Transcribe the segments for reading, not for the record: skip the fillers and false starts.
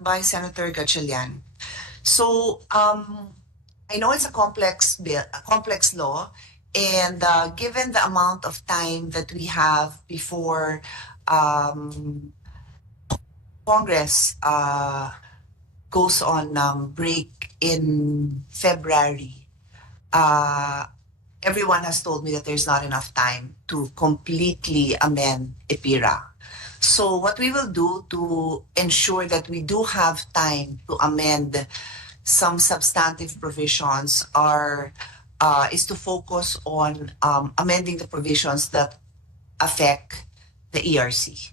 by Senator Gatchalian. So I know it's a complex bill, a complex law, and given the amount of time that we have before um, Congress goes on break in February, uh, everyone has told me that there's not enough time to completely amend EPIRA. So what we will do to ensure that we do have time to amend some substantive provisions is to focus on amending the provisions that affect the ERC.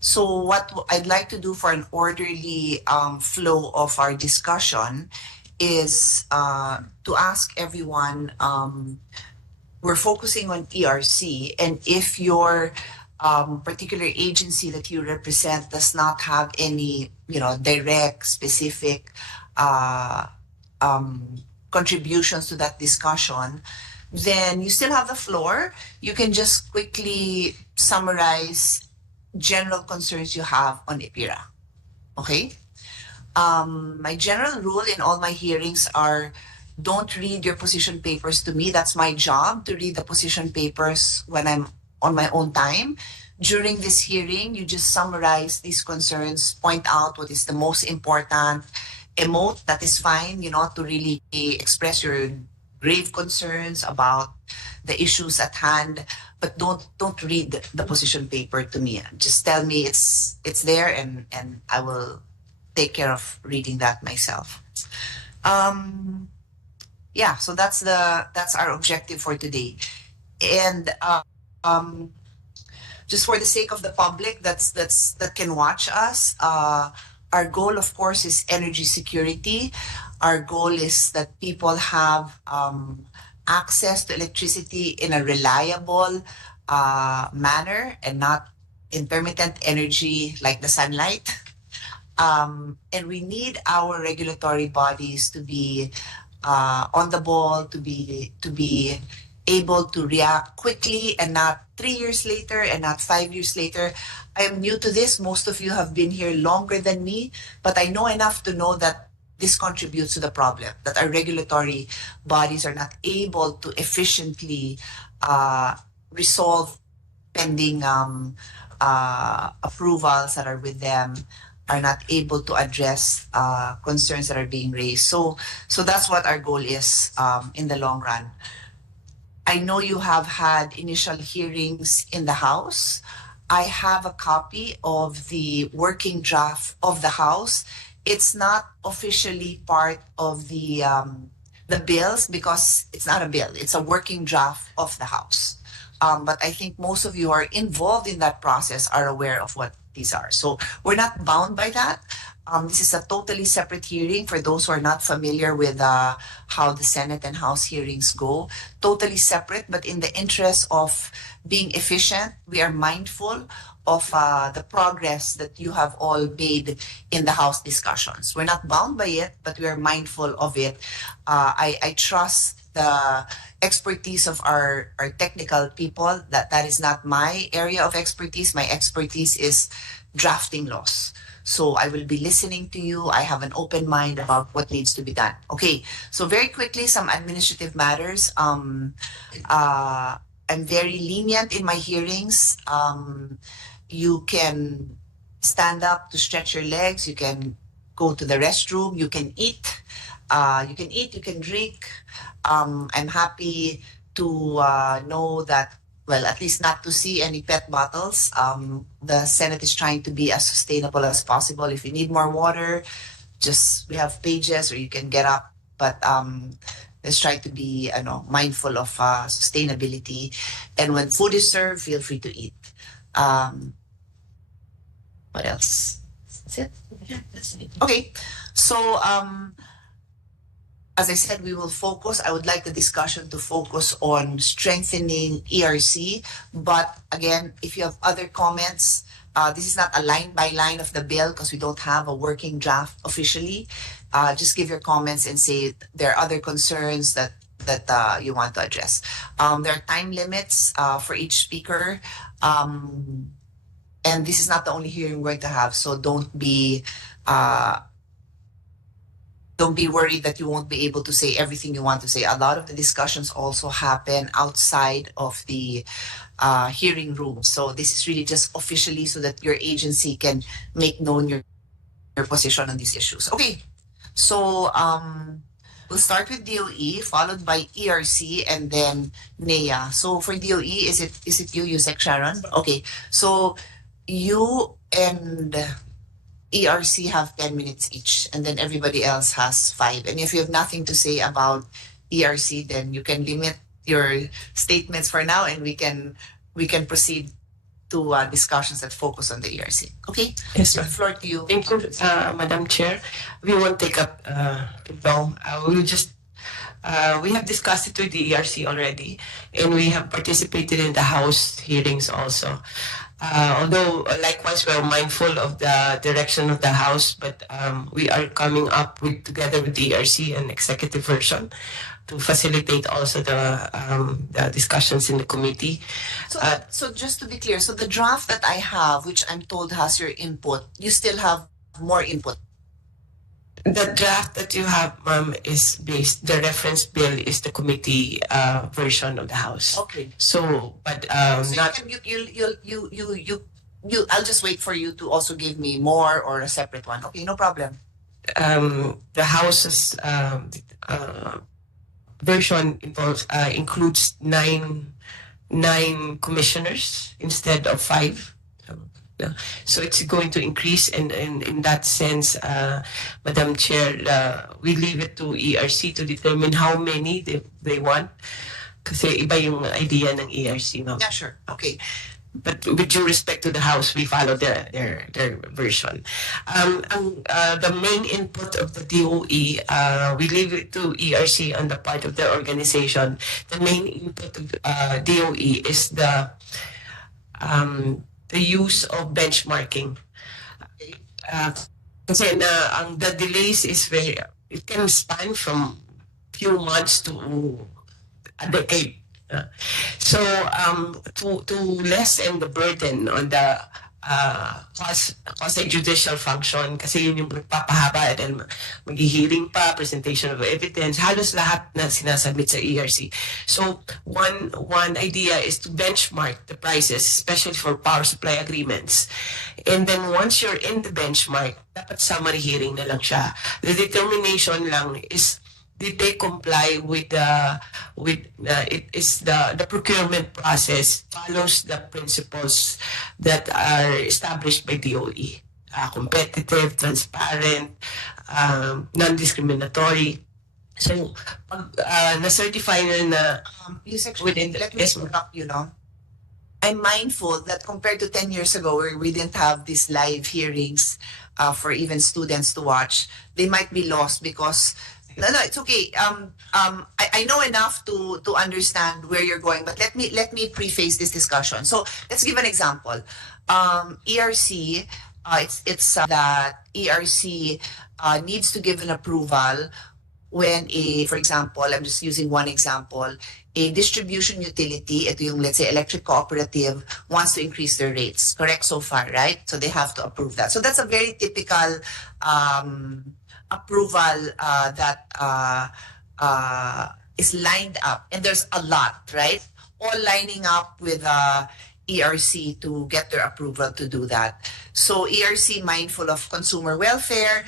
So what I'd like to do for an orderly flow of our discussion is to ask everyone, we're focusing on ERC, and if your particular agency that you represent does not have any, direct, specific contributions to that discussion, then you still have the floor. You can just quickly summarize general concerns you have on EPIRA. Okay? My general rule in all my hearings are don't read your position papers to me. That's my job, to read the position papers when I'm on my own time. During this hearing, you just summarize these concerns, point out what is the most important, emote, that is fine, to really express your grave concerns about the issues at hand, but don't read the position paper to me. Just tell me it's there, and I will take care of reading that myself. Yeah, so that's our objective for today. And just for the sake of the public that can watch us, our goal, of course, is energy security. Our goal is that people have access to electricity in a reliable manner and not intermittent energy like the sunlight. And we need our regulatory bodies to be on the ball, to be able to react quickly, and not 3 years later and not 5 years later. I am new to this. Most of you have been here longer than me, but I know enough to know that this contributes to the problem, that our regulatory bodies are not able to efficiently resolve pending approvals that are with them, are not able to address concerns that are being raised. So that's what our goal is in the long run. I know you have had initial hearings in the House. I have a copy of the working draft of the House. It's not officially part of the bills because it's not a bill. It's a working draft of the House. But I think most of you who are involved in that process are aware of what these are. So we're not bound by that. This is a totally separate hearing for those who are not familiar with how the Senate and House hearings go. Totally separate, but in the interest of being efficient, we are mindful of the progress that you have all made in the House discussions. We're not bound by it, but we are mindful of it. I trust the expertise of our technical people. That is not my area of expertise. My expertise is drafting laws. So I will be listening to you. I have an open mind about what needs to be done. Okay, so very quickly, some administrative matters. I'm very lenient in my hearings. You can stand up to stretch your legs. You can go to the restroom. You can eat. You can drink. I'm happy to know that, well, at least not to see any PET bottles. The Senate is trying to be as sustainable as possible. If you need more water, we have pages, or you can get up. But let's try to be mindful of sustainability. And when food is served, feel free to eat. What else? That's it? Yeah, that's it. Okay. So as I said, we will focus. I would like the discussion to focus on strengthening ERC. But again, if you have other comments, this is not a line by line of the bill because we don't have a working draft officially. Just give your comments and say there are other concerns that you want to address. There are time limits for each speaker. And this is not the only hearing we're going to have, so don't be uh, don't be worried that you won't be able to say everything you want to say. A lot of the discussions also happen outside of the hearing room. So this is really just officially so that your agency can make known your position on these issues. Okay, so we'll start with DOE, followed by ERC, and then NEA. So for DOE, is it you, Yusek Sharon? Okay, so you and ERC have 10 minutes each, and then everybody else has 5. And if you have nothing to say about ERC, then you can limit your statements for now, and we can proceed to discussions that focus on the ERC. Okay? Yes, The ma'am. floor to you. Thank you, Madam Chair. We won't take up too long. We have discussed it with the ERC already, and we have participated in the House hearings also. Although, likewise, we're mindful of the direction of the House, but we are coming up with, together with the ERC, an executive version to facilitate also the discussions in the committee. So just to be clear, so the draft that I have, which I'm told has your input, you still have more input. The draft that you have, ma'am, is based. The reference bill is the committee version of the House. Okay. So, but So not. I'll just wait for you to also give me more or a separate one. Okay, no problem. The House's version includes nine commissioners instead of 5. So it's going to increase, and in that sense, Madam Chair, we leave it to ERC to determine how many they want. Kasi iba yung idea ng ERC, ma'am. Yeah, sure. Okay. But with due respect to the House, we follow their version. The main input of the DOE, we leave it to ERC on the part of their organization. The main input of DOE is the use of benchmarking. Kasi the delays is it can span from few months to a decade. So to lessen the burden on the quasi-judicial function, kasi yun yung magpapahaba and mag-hearing pa, presentation of evidence, halos lahat na sinasubmit sa ERC. So one idea is to benchmark the prices, especially for power supply agreements. And then once you're in the benchmark, dapat summary hearing na lang siya. The determination lang is did they comply with the procurement process follows the principles that are established by DOE, competitive, transparent, non-discriminatory. So pag na-certify na within let me interrupt you, no? I'm mindful that compared to 10 years ago where we didn't have these live hearings for even students to watch, they might be lost because no, it's okay. I know enough to understand where you're going, but let me preface this discussion. So let's give an example. ERC, it's that ERC needs to give an approval when for example, I'm just using one example, a distribution utility, ito yung let's say electric cooperative wants to increase their rates. Correct so far, right? So they have to approve that. So that's a very typical approval that is lined up, and there's a lot, right? All lining up with ERC to get their approval to do that. So ERC, mindful of consumer welfare,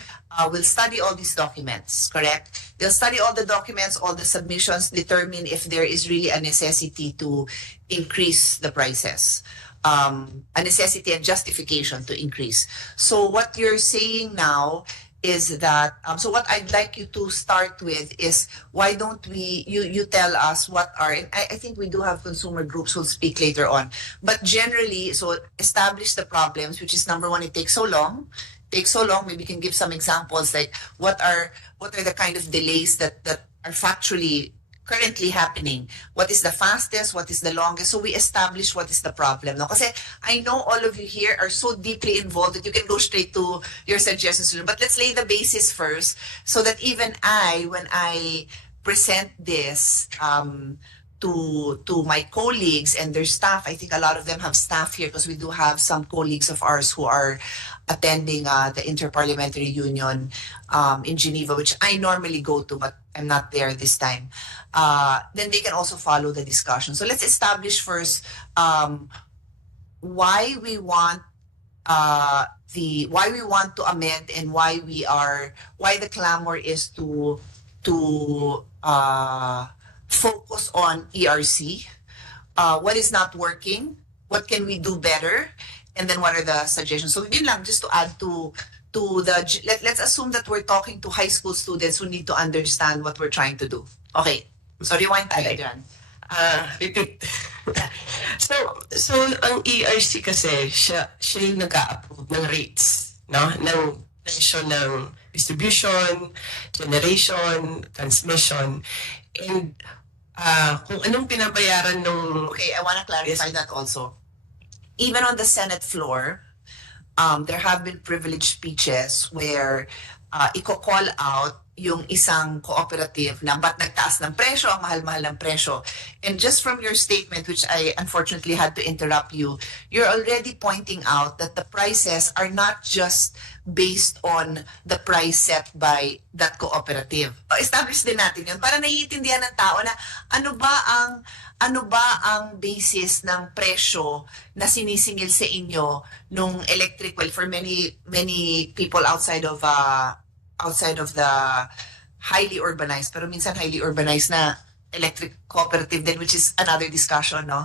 will study all these documents, correct? They'll study all the documents, all the submissions, determine if there is really a necessity to increase the prices. A necessity and justification to increase. So what you're saying now is that so what I'd like you to start with is why don't you tell us what are, and I think we do have consumer groups who'll speak later on, but generally, so establish the problems, which is number one, it takes so long. Maybe you can give some examples like what are the kind of delays that are factually currently happening. What is the fastest? What is the longest? So we establish what is the problem. No? Kasi I know all of you here are so deeply involved that you can go straight to your suggestions. But let's lay the basis first so that even when I present this to my colleagues and their staff, I think a lot of them have staff here because we do have some colleagues of ours who are attending the Interparliamentary Union in Geneva, which I normally go to, but I'm not there this time, then they can also follow the discussion. So let's establish first why we want why we want to amend and why the clamor is to focus on ERC. What is not working? What can we do better? And then what are the suggestions? So yun lang, just to add to let's assume that we're talking to high school students who need to understand what we're trying to do. Okay. So rewind tayo dyan. Repeat. so ang ERC kasi siya yung nag-a-approve ng rates, no? Ng presyo ng distribution, generation, transmission, and kung anong pinabayaran nung... Okay, I want to clarify that also. Even on the Senate floor, there have been privileged speeches where iko-call out yung isang cooperative na ba't nagtaas ng presyo, ang mahal-mahal ng presyo. And just from your statement, which I unfortunately had to interrupt you, you're already pointing out that the prices are not just based on the price set by that cooperative. Establish din natin yun para naiintindihan ng tao na ano ba ang basis ng presyo na sinisingil sa inyo nung electric well for many people outside of the highly urbanized, pero minsan highly urbanized na electric cooperative din, which is another discussion, no?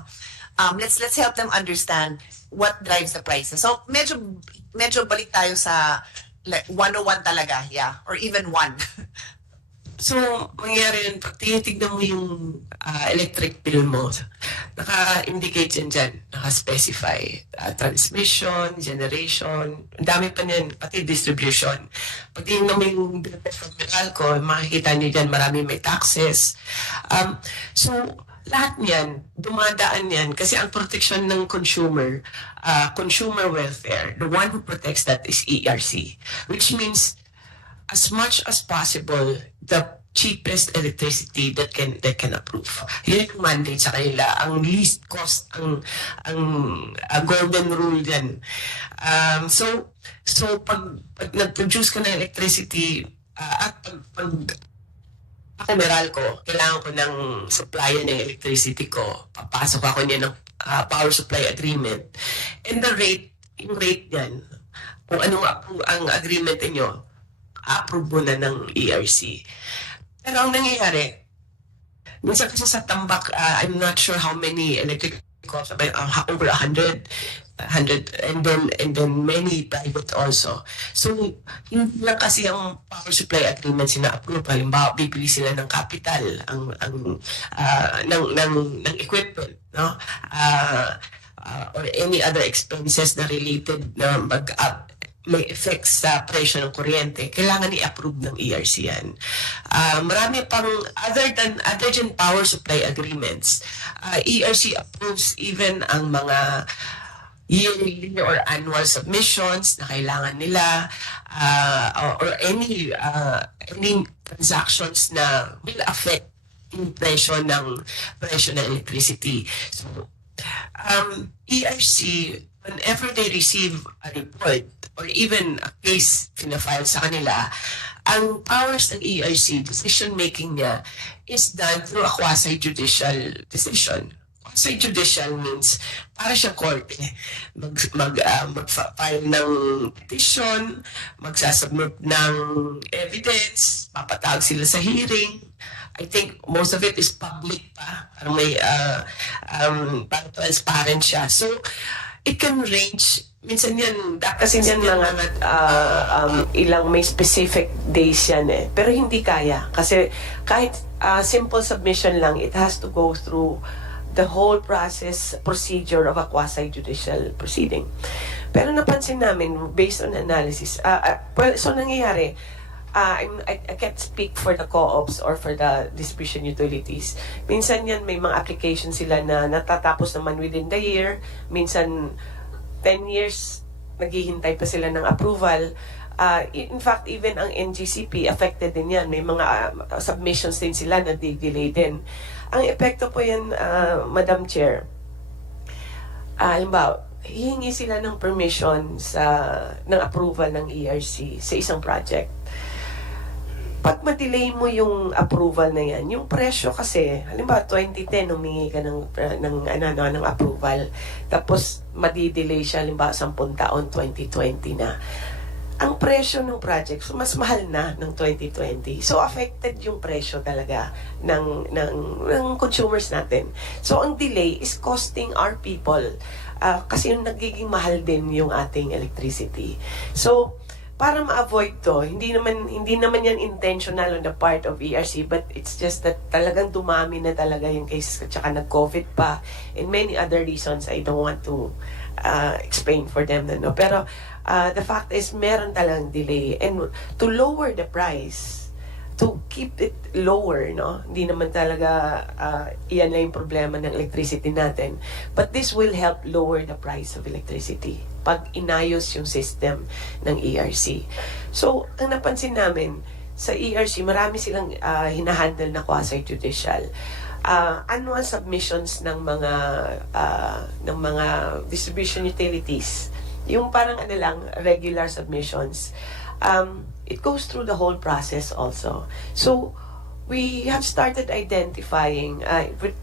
Let's help them understand what drives the prices. So medyo balik tayo sa like 101 talaga, yeah, or even 1. So, mangyari yun, pag tinitignan mo yung electric bill mo, naka-indicate yan dyan, naka-specify. Transmission, generation, ang dami pa niyan, pati distribution. Pag tingnan mo yung bill from Meralco, makikita niyo dyan, marami may taxes. So, lahat niyan, dumadaan yan, kasi ang protection ng consumer, consumer welfare, the one who protects that is ERC, which means as much as possible, the cheapest electricity that can approve. Yun yung mandate sa kanila. Ang least cost, ang golden rule yan. So pag nag-produce ka ng electricity, at pag ako Meralco, kailangan ko ng supplier ng electricity ko. Papasok ako niya ng power supply agreement. And the rate, yung rate yan, kung anong ang agreement niyo, approve mo na ng ERC. Pero ang nangyayari, minsan kasi sa tambak, I'm not sure how many electric co-ops, over 100, and then many private also. So, hindi lang kasi ang power supply agreements na approve. Halimbawa, bibili sila ng capital, ng equipment, no? Or any other expenses na related na may effects sa presyo ng kuryente, kailangan i-approve ng ERC yan. Marami pang, other than power supply agreements, ERC approves even ang mga yearly or annual submissions na kailangan nila, or any transactions na will affect yung presyo ng electricity. So, ERC, whenever they receive a report or even a case fina-file sa kanila, ang powers ng ERC, decision-making niya, is done through a quasi-judicial decision. Quasi-judicial means, para siyang korte, mag-file ng petition, magsasubmit ng evidence, papatawag sila sa hearing. I think most of it is public pa, parang may parang transparent siya. So, it can range, minsan yan, kasi yan mga ilang may specific days yan eh. Pero hindi kaya. Kasi kahit simple submission lang, it has to go through the whole procedure of a quasi-judicial proceeding. Pero napansin namin, based on analysis, so nangyayari, I can't speak for the co-ops or for the distribution utilities. Minsan yan, may mga applications sila na natatapos naman within the year. Minsan, 10 years, naghihintay pa sila ng approval. In fact, even ang NGCP, affected din yan. May mga submissions din sila na delay din. Ang epekto po yan, Madam Chair, halimbawa, hihingi sila ng permission ng approval ng ERC sa isang project. Pag ma-delay mo yung approval na yan, yung presyo kasi, halimbawa 2010 humingi ka ng approval, tapos madi-delay siya halimbawa 10 taon, 2020 na. Ang presyo ng project, so mas mahal na ng 2020. So affected yung presyo talaga ng consumers natin. So ang delay is costing our people kasi yung nagiging mahal din yung ating electricity. So para ma-avoid to, hindi naman yan intentional on the part of ERC, but it's just that talagang dumami na talaga yung cases at saka nag-COVID pa and many other reasons I don't want to explain for them no. Pero the fact is meron talagang delay, and to lower the price, to keep it lower, no? Hindi naman talaga iyan na yung problema ng electricity natin, but this will help lower the price of electricity pag inayos yung system ng ERC. So, ang napansin namin sa ERC, marami silang hinahandle na quasi-judicial. Annual submissions ng mga distribution utilities, yung parang regular submissions, it goes through the whole process also. So we have started identifying,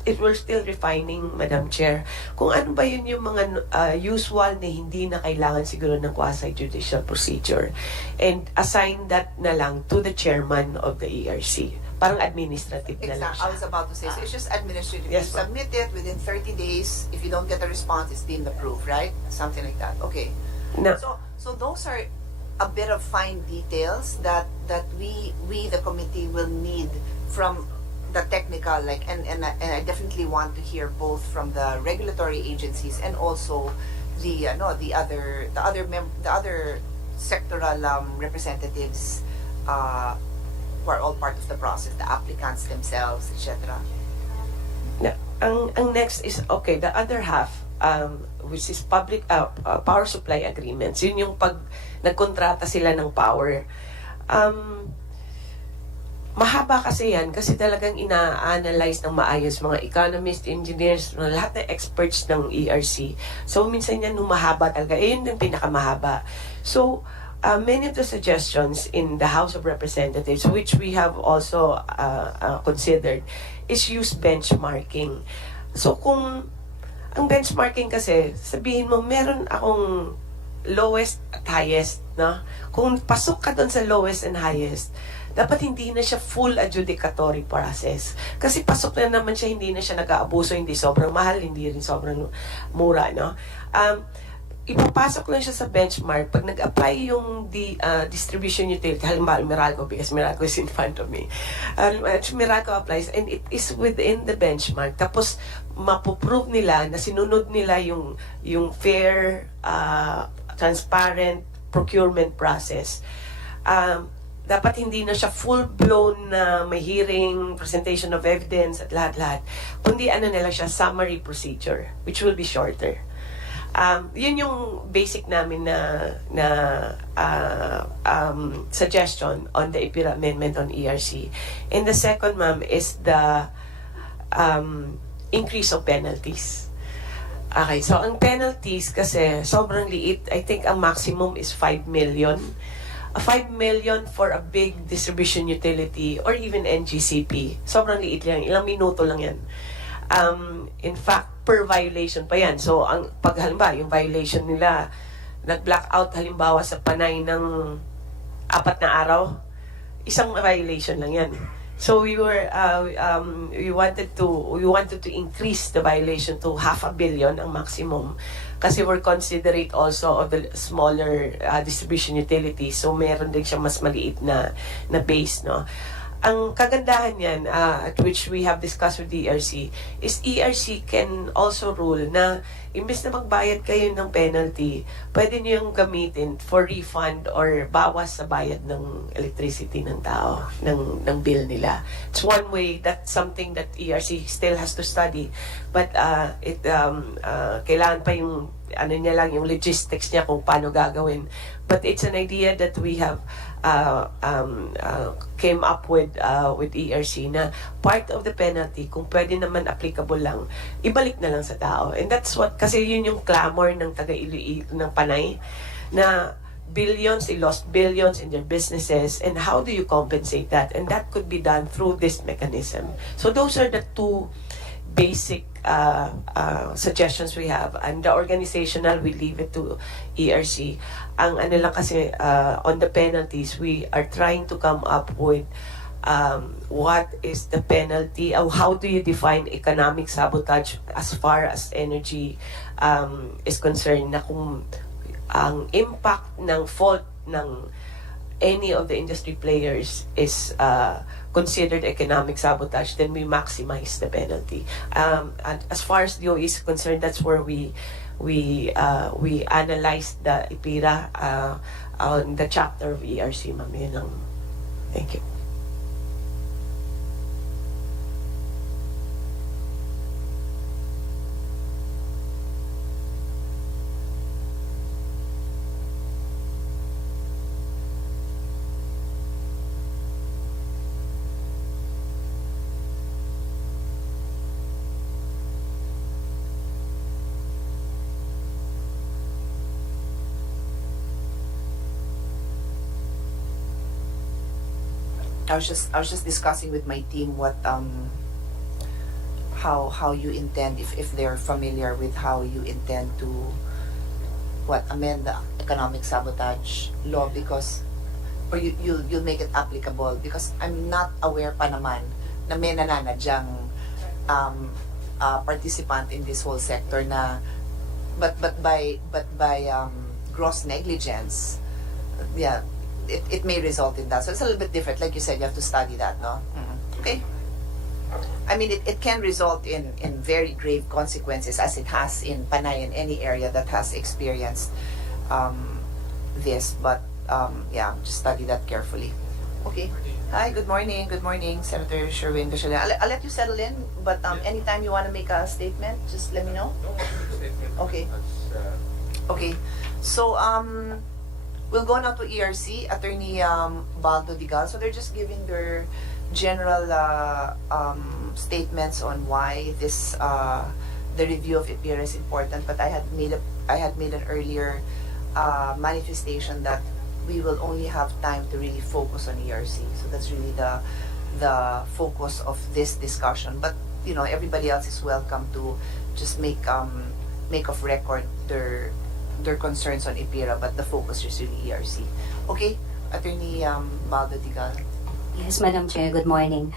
we're still refining, Madam Chair, kung ano ba yun yung mga usual na hindi na kailangan siguro ng quasi-judicial procedure, and assign that na lang to the chairman of the ERC. Parang administrative na lang siya. I was about to say, so it's just administrative. Yes, you submit it within 30 days. If you don't get a response, it's deemed approved, right? Something like that. Okay. No. So those are a bit of fine details that we the committee will need from the technical, and I definitely want to hear both from the regulatory agencies and also the other sectoral representatives who are all part of the process, the applicants themselves, etc. Ang next is, okay, the other half, which is public power supply agreements. Yun yung pag nagkontrata sila ng power. Mahaba kasi yan, kasi talagang ina-analyze ng maayos mga economists, engineers, lahat ng experts ng ERC. So minsan yan mahaba talaga. Yun yung pinakamahaba. So many of the suggestions in the House of Representatives, which we have also considered, is use benchmarking. So kung ang benchmarking kasi, sabihin mo, meron akong lowest at highest, no? Kung pasok ka doon sa lowest and highest, dapat hindi na siya full adjudicatory process. Kasi pasok na naman siya, hindi na siya nag-aabuso, hindi sobrang mahal, hindi rin sobrang mura, no? Ipapasok lang siya sa benchmark pag nag-apply yung distribution utility, halimbawa Meralco, because Meralco is in front of me. Meralco applies and it is within the benchmark. Tapos mapuprove nila na sinunod nila yung fair, transparent procurement process. Dapat hindi na siya full-blown na may hearing, presentation of evidence at lahat-lahat. Kundi nila siya, summary procedure, which will be shorter. Yun yung basic namin na suggestion on the IPIRA amendment on ERC. And the second, ma'am, is the increase of penalties. Okay, so ang penalties kasi sobrang liit. I think ang maximum is 5 million. 5 million for a big distribution utility or even NGCP. Sobrang liit lang. Ilang minuto lang yan. In fact, per violation pa yan. So, pag halimbawa, yung violation nila, nag-blackout halimbawa sa panay ng 4 na araw, isang violation lang yan. So, we wanted to increase the violation to 500 million ang maximum. Kasi we're considerate also of the smaller distribution utilities. So, meron din siya mas maliit na base, no? Ang kagandahan yan, at which we have discussed with the ERC, is ERC can also rule na imbes na magbayad kayo ng penalty, pwede nyo yung gamitin for refund or bawas sa bayad ng electricity ng tao, ng bill nila. It's one way, that's something that ERC still has to study, but kailangan pa yung niya lang, yung logistics niya kung paano gagawin. But it's an idea that we have came up with ERC na part of the penalty, kung pwede naman applicable lang, ibalik na lang sa tao. And that's what, kasi yun yung clamor ng taga-Iloilo, ng Panay, na billions, they lost billions in their businesses, and how do you compensate that? And that could be done through this mechanism. So those are the two basic suggestions we have. And the organizational, we leave it to ERC. Ang ano lang kasi, on the penalties, we are trying to come up with what is the penalty, or how do you define economic sabotage as far as energy is concerned, na kung ang impact ng fault ng any of the industry players is considered economic sabotage, then we maximize the penalty. And as far as DOE is concerned, that's where we analyze the IPIRA on the chapter of ERC, ma'am. Yun ang, thank you. I was just discussing with my team what how you intend, if they're familiar with how you intend to amend the economic sabotage law, because or you'll make it applicable, because I'm not aware pa naman na may nananadyang participant in this whole sector na but by gross negligence, yeah, it may result in that. So it's a little bit different. Like you said, you have to study that, no? Okay. I mean, it can result in very grave consequences, as it has in Panay and any area that has experienced this. But yeah, just study that carefully. Okay. Hi, good morning. Good morning, Senator Sherwin Gatchalian. I'll let you settle in, but anytime you want to make a statement, just let me know. Okay. Okay. So we'll go now to ERC, Attorney Baldo Digal. So they're just giving their general statements on why this the review of IPIRA is important. But I had made an earlier manifestation that we will only have time to really focus on ERC. So that's really the focus of this discussion. But you know, everybody else is welcome to just make of record their concerns on IPIRA, but the focus is really ERC. Okay, Attorney Baldo Digal. Yes, Madam Chair, good morning.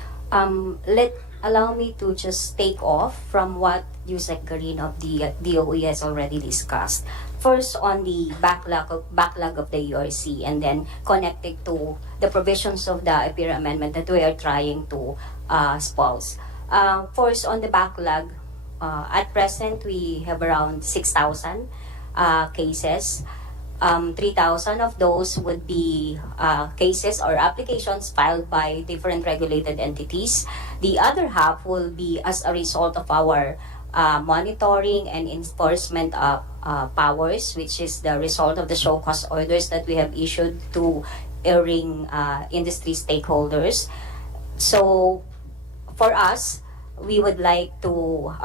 Allow me to just take off from what Yusek Garin of the DOE has already discussed. First, on the backlog of the ERC, and then connected to the provisions of the IPIRA amendment that we are trying to spouse. First, on the backlog, at present we have around 6,000 cases. 3,000 of those would be cases or applications filed by different regulated entities. The other half will be as a result of our monitoring and enforcement powers, which is the result of the show cause orders that we have issued to erring industry stakeholders. So for us, we would like to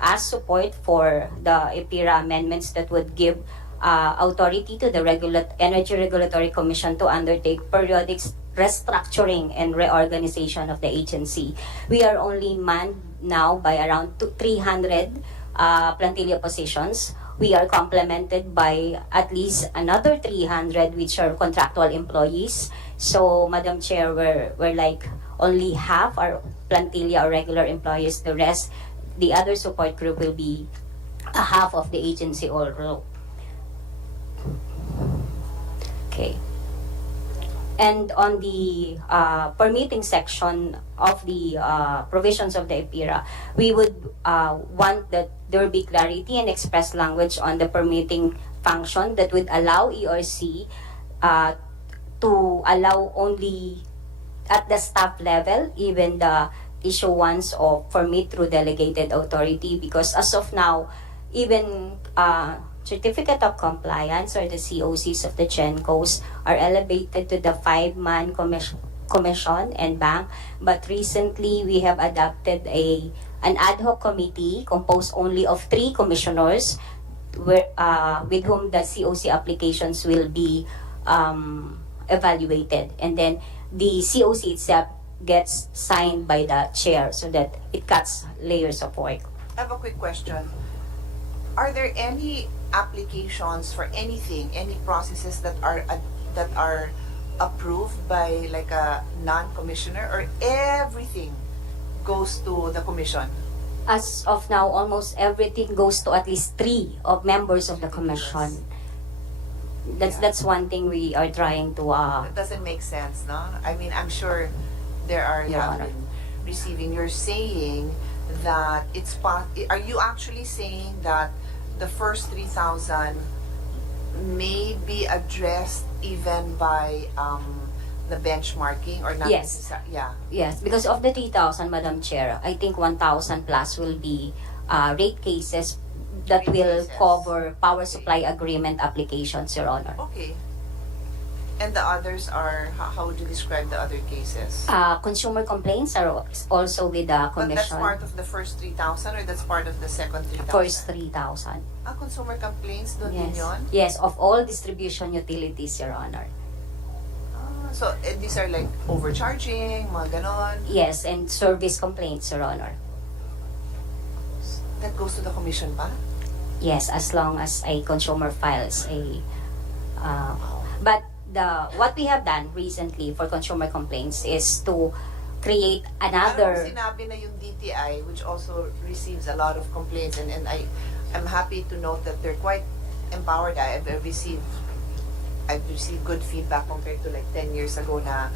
ask support for the IPIRA amendments that would give authority to the Energy Regulatory Commission to undertake periodic restructuring and reorganization of the agency. We are only manned now by around 300 plantilla positions. We are complemented by at least another 300 which are contractual employees. So, Madam Chair, we're like only half are plantilla or regular employees. The rest, the other support group will be a half of the agency overall. Okay. And on the permitting section of the provisions of the IPIRA, we would want that there be clarity and express language on the permitting function that would allow ERC to allow only at the staff level, even the issuance of permit through delegated authority, because as of now, even certificate of compliance, or the COCs of the GenCos, are elevated to the 5-man commission and bank. But recently, we have adopted an ad hoc committee composed only of 3 commissioners, with whom the COC applications will be evaluated, and then the COC itself gets signed by the chair, so that it cuts layers of work. I have a quick question. Are there any applications for anything, any processes that are approved by like a non-commissioner, or everything goes to the commission? As of now, almost everything goes to at least 3 of members of the commission. That's one thing we are trying to That doesn't make sense, no? I mean, I'm sure there are Your have Honor. been receiving. You're saying that are you actually saying that the first 3,000 may be addressed even by the benchmarking, or not? Yes. Yeah. Yes, because of the 3,000, Madam Chair, I think 1,000 plus will be rate cases that Rate will cases. cover power supply agreement applications, Your Honor. Okay. And the others are, how would you describe the other cases? Consumer complaints are also with the But that's commission. part of the first 3,000, or that's part of the second 3,000? First 3,000. Consumer complaints, doon din Yes. yun? Yes, of all distribution utilities, Your Honor. So, these are like overcharging, mga ganon. Yes, and service complaints, Your Honor. That goes to the commission pa? Yes, as long as a consumer files a. But what we have done recently for consumer complaints is to create Parang another. sinabi na yung DTI, which also receives a lot of complaints, and I'm happy to note that they're quite empowered. I've received good feedback compared to like 10 years ago na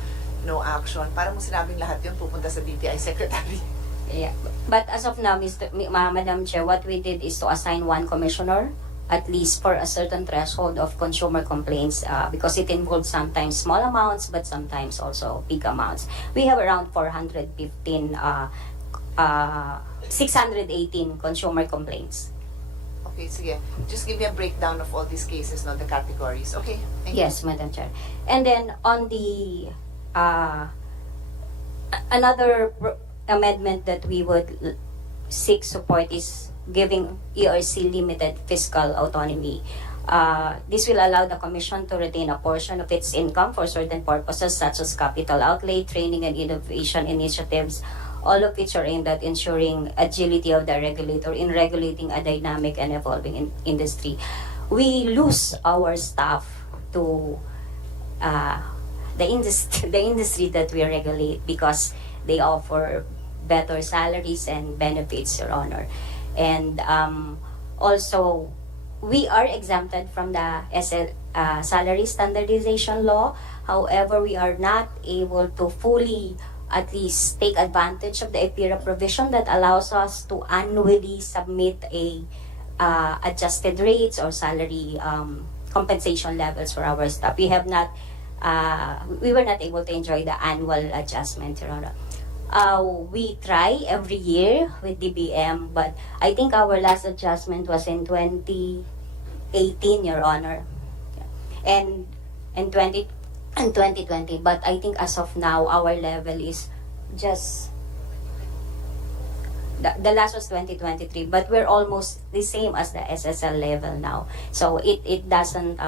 no action. Parang mo sinabing lahat yun pupunta sa DTI secretary. Yeah. But as of now, Madam Chair, what we did is to assign one commissioner, at least for a certain threshold of consumer complaints, because it involves sometimes small amounts, but sometimes also big amounts. We have around 618 consumer complaints. Okay, sige. Just give me a breakdown of all these cases, no, the categories. Okay, thank you. Yes, Madam Chair. And then on the another amendment that we would seek support is giving ERC limited fiscal autonomy. This will allow the Commission to retain a portion of its income for certain purposes such as capital outlay, training and innovation initiatives, all of which are aimed at ensuring agility of the regulator in regulating a dynamic and evolving industry. We lose our staff to the industry that we regulate because they offer better salaries and benefits, Your Honor. And also, we are exempted from the salary standardization law. However, we are not able to fully at least take advantage of the EPIRA provision that allows us to annually submit adjusted rates or salary compensation levels for our staff. We were not able to enjoy the annual adjustment, Your Honor. We try every year with DBM, but I think our last adjustment was in 2018, Your Honor, and 2020. But I think as of now, our level is just the last was 2023, but we're almost the same as the SSL level now. So it doesn't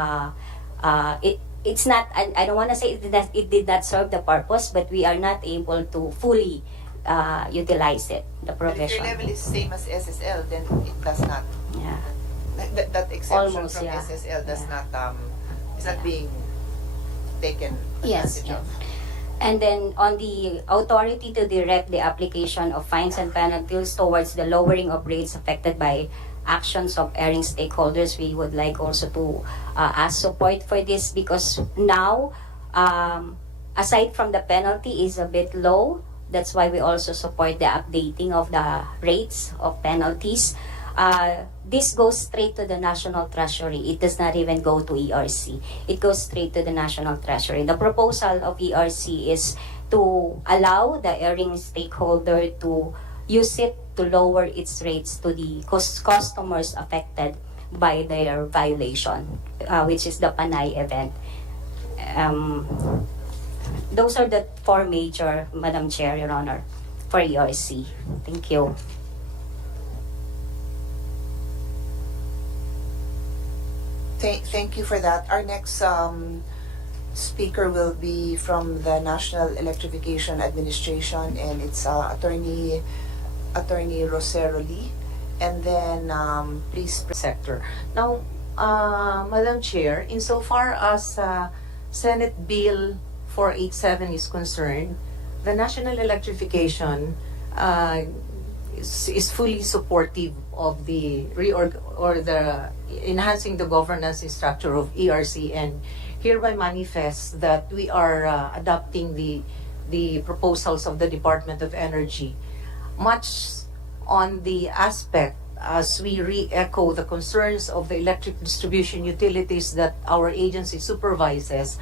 it's not, I don't want to say it did not serve the purpose, but we are not able to fully utilize it, the But if provision. your level is same as SSL, then it does not. Yeah. That exception Almost, from yeah. SSL does Yeah. not is not being taken Yes. advantage Yeah. of. And then on the authority to direct the application of fines and penalties towards the lowering of rates affected by actions of erring stakeholders, we would like also to ask support for this, because now, aside from the penalty is a bit low, that's why we also support the updating of the rates of penalties. This goes straight to the National Treasury. It does not even go to ERC. It goes straight to the National Treasury. The proposal of ERC is to allow the erring stakeholder to use it to lower its rates to the customers affected by their violation, which is the Panay event. Those are the four major, Madam Chair, Your Honor, for ERC. Thank you. Thank you for that. Our next speaker will be from the National Electrification Administration, and it's Attorney Rosero Lee. And then please. Sector. Now, Madam Chair, insofar as Senate Bill 487 is concerned, the National Electrification is fully supportive of the the enhancing the governance and structure of ERC, and hereby manifests that we are adopting the proposals of the Department of Energy, much on the aspect as we re-echo the concerns of the electric distribution utilities that our agency supervises.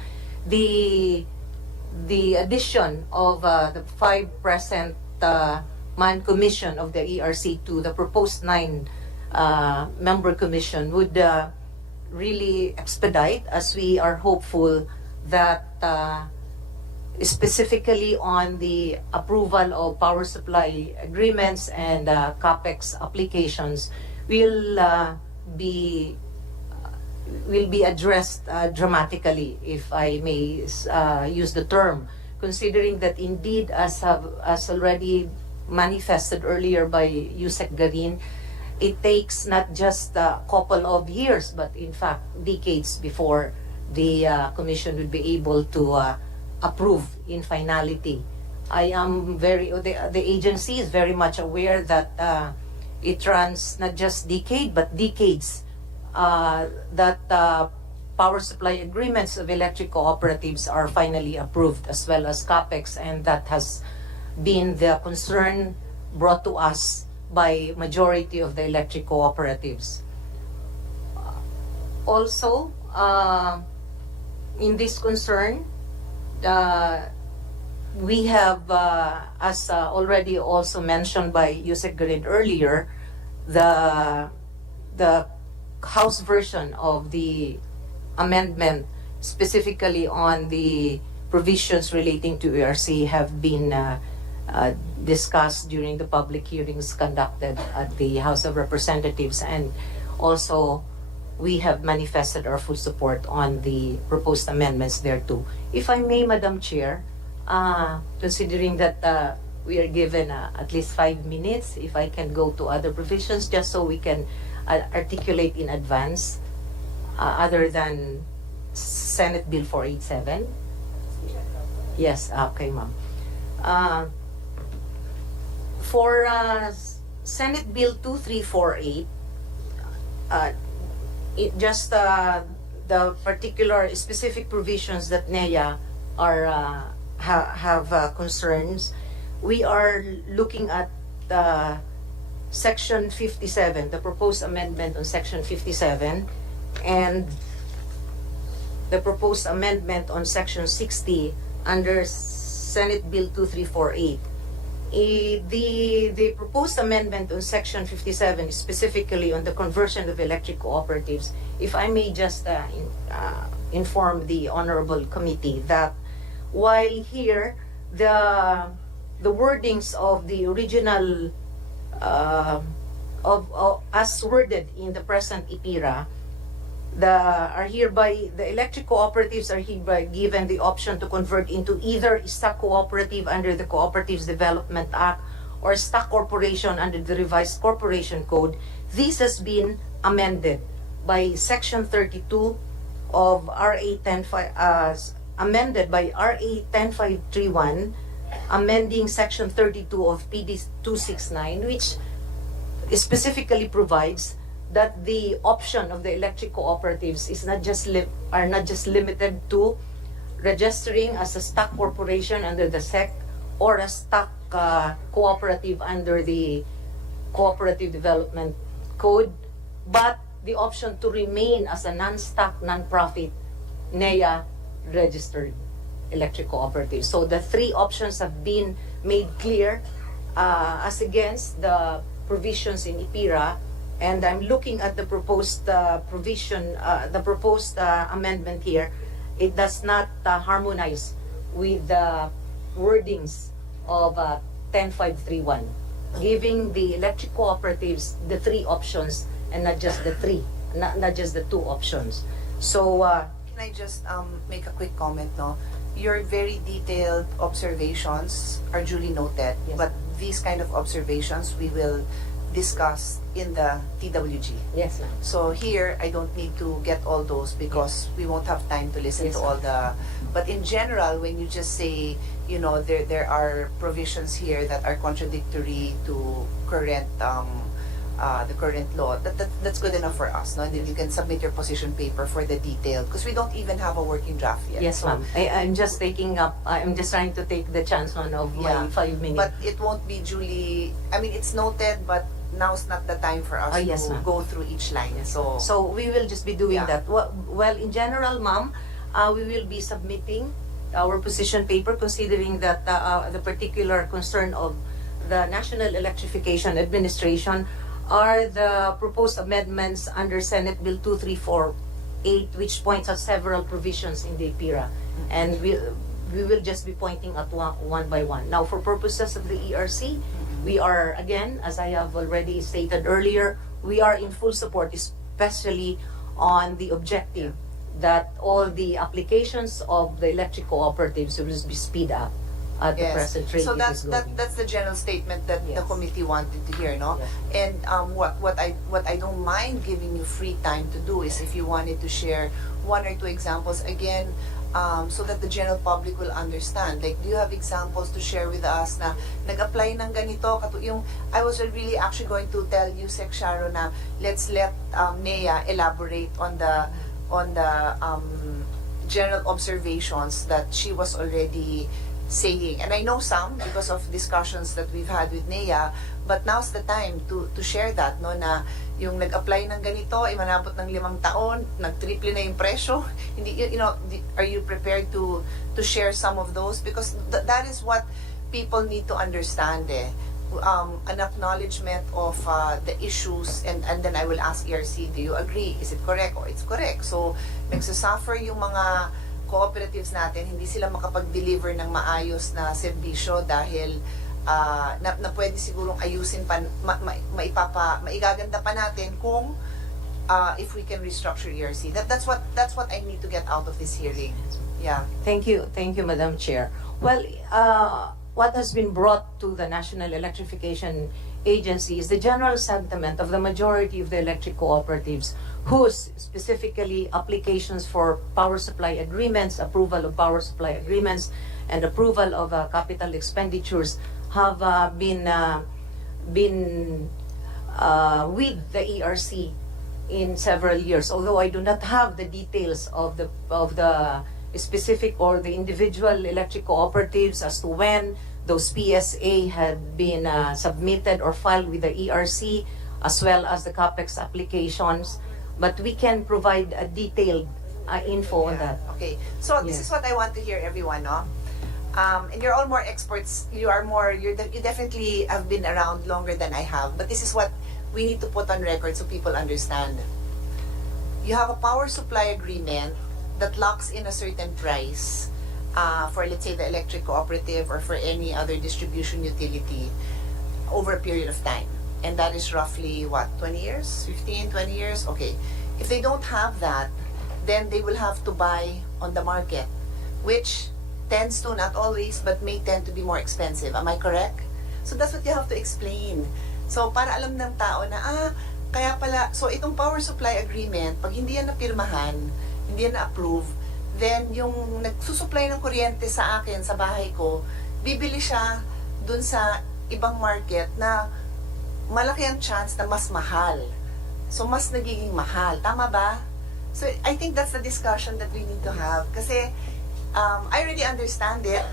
The addition of the 5% man commission of the ERC to the proposed 9 member commission would really expedite, as we are hopeful that specifically on the approval of power supply agreements and CAPEX applications will be addressed dramatically, if I may use the term, considering that indeed, as already manifested earlier by Yusek Garin, it takes not just a couple of years, but in fact decades before the Commission will be able to approve in finality. The agency is very much aware that it runs not just decade, but decades that power supply agreements of electric cooperatives are finally approved, as well as CAPEX, and that has been the concern brought to us by majority of the electric cooperatives. Also, in this concern, we have, as already also mentioned by Yusek Garin earlier, the House version of the amendment, specifically on the provisions relating to ERC, have been discussed during the public hearings conducted at the House of Representatives, and also we have manifested our full support on the proposed amendments thereto. If I may, Madam Chair, considering that we are given at least 5 minutes, if I can go to other provisions just so we can articulate in advance, other than Senate Bill 487. Yes, okay, ma'am. For Senate Bill 2348, just the particular specific provisions that NEA are have concerns, we are looking at Section 57, the proposed amendment on Section 57, and the proposed amendment on Section 60 under Senate Bill 2348. The proposed amendment on Section 57 is specifically on the conversion of electric cooperatives. If I may just inform the Honorable Committee that while here the wordings of the original as worded in the present IPIRA, the electric cooperatives are hereby given the option to convert into either stock cooperative under the Cooperatives Development Act or stock corporation under the revised Corporation Code. This has been amended by Section 32 of RA 105, amended by RA 10531, amending Section 32 of PD 269, which specifically provides that the option of the electric cooperatives is not just limited to registering as a stock corporation under the SEC or a stock cooperative under the Cooperative Development Code, but the option to remain as a non-stock, non-profit NEA registered electric cooperative. So the three options have been made clear as against the provisions in IPIRA and I'm looking at the proposed provision, the proposed amendment here, it does not harmonize with the wordings of 10531, giving the electric cooperatives the three options and not just the three, not just the two options. So, Can I just make a quick comment, no? Your very detailed observations are duly noted, Yes. but these kind of observations we will discuss in the TWG. yes, ma'am. So here, I don't need to get all those because we won't have time to listen Yes, to all the. But in general, when you just say, you know, there are provisions here that are contradictory to current the current law, that's good enough for us. No, and then you can submit your position paper for the detail because we don't even have a working draft yet. Yes, So- ma'am. I'm just taking up, I'm just trying to take the chance on of Yeah. my 5 minutes. But it won't be duly. I mean, it's noted, but now's not the time for us Oh, yes, to ma'am. go through each line. So So we will just be doing Yeah. that. Well, in general, ma'am, we will be submitting our position paper considering that the particular concern of the National Electrification Administration are the proposed amendments under Senate Bill 2348, which points out several provisions in the EPIRA. And we will just be pointing at one by one. Now, for purposes of the ERC, we are, again, as I have already stated earlier, we are in full support, especially on the objective that all the applications of the electric cooperatives will be speed up at the present rate So it that's is going. that's the general statement that the Yes. committee wanted to hear, no? Yes. And what I don't mind giving you free time to do is if you wanted to share one or two examples again, so that the general public will understand. Like, do you have examples to share with us na nag-apply ng ganito? I was really actually going to tell you, Sec Sharon, na let's let Nea elaborate on the general observations that she was already saying. And I know some because of discussions that we've had with Nea, but now's the time to share that, no, na yung nag-apply ng ganito, manabot ng 5 taon, nag-triple na yung presyo. Hindi, you know, are you prepared to share some of those? Because that is what people need to understand, an acknowledgement of the issues, and then I will ask ERC, do you agree? Is it correct? Or it's correct. So, nagsasuffer yung mga cooperatives natin, hindi sila makapag-deliver ng maayos na serbisyo dahil na pwede sigurong ayusin pa, maigaganda pa natin kung if we can restructure ERC. That's what I need to get out of this hearing. Yeah. Thank you, Madam Chair. Well, what has been brought to the National Electrification Agency is the general sentiment of the majority of the electric cooperatives whose specifically applications for power supply agreements, approval of power supply agreements, and approval of capital expenditures have been with the ERC in several years. Although I do not have the details of the specific or the individual electric cooperatives as to when those PSA had been submitted or filed with the ERC, as well as the CAPEX applications, but we can provide a detailed info on that. Okay. So this Yes. is what I want to hear, everyone, no? And you're all more experts. You definitely have been around longer than I have. But this is what we need to put on record so people understand. You have a power supply agreement that locks in a certain price for, let's say, the electric cooperative or for any other distribution utility over a period of time. And that is roughly, what, 20 years? 15, 20 years? Okay. If they don't have that, then they will have to buy on the market, which tends to, not always, but may tend to be more expensive. Am I correct? So that's what you have to explain. So para alam ng tao na, kaya pala, so itong power supply agreement, pag hindi yan napirmahan, hindi yan na-approve, then yung nagsusupply ng kuryente sa akin, sa bahay ko, bibili siya dun sa ibang market na malaki ang chance na mas mahal. So mas nagiging mahal. Tama ba? So I think that's the discussion that we need to have. Kasi I already understand it,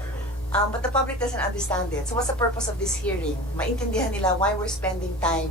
but the public doesn't understand it. So what's the purpose of this hearing? Maintindihan nila why we're spending time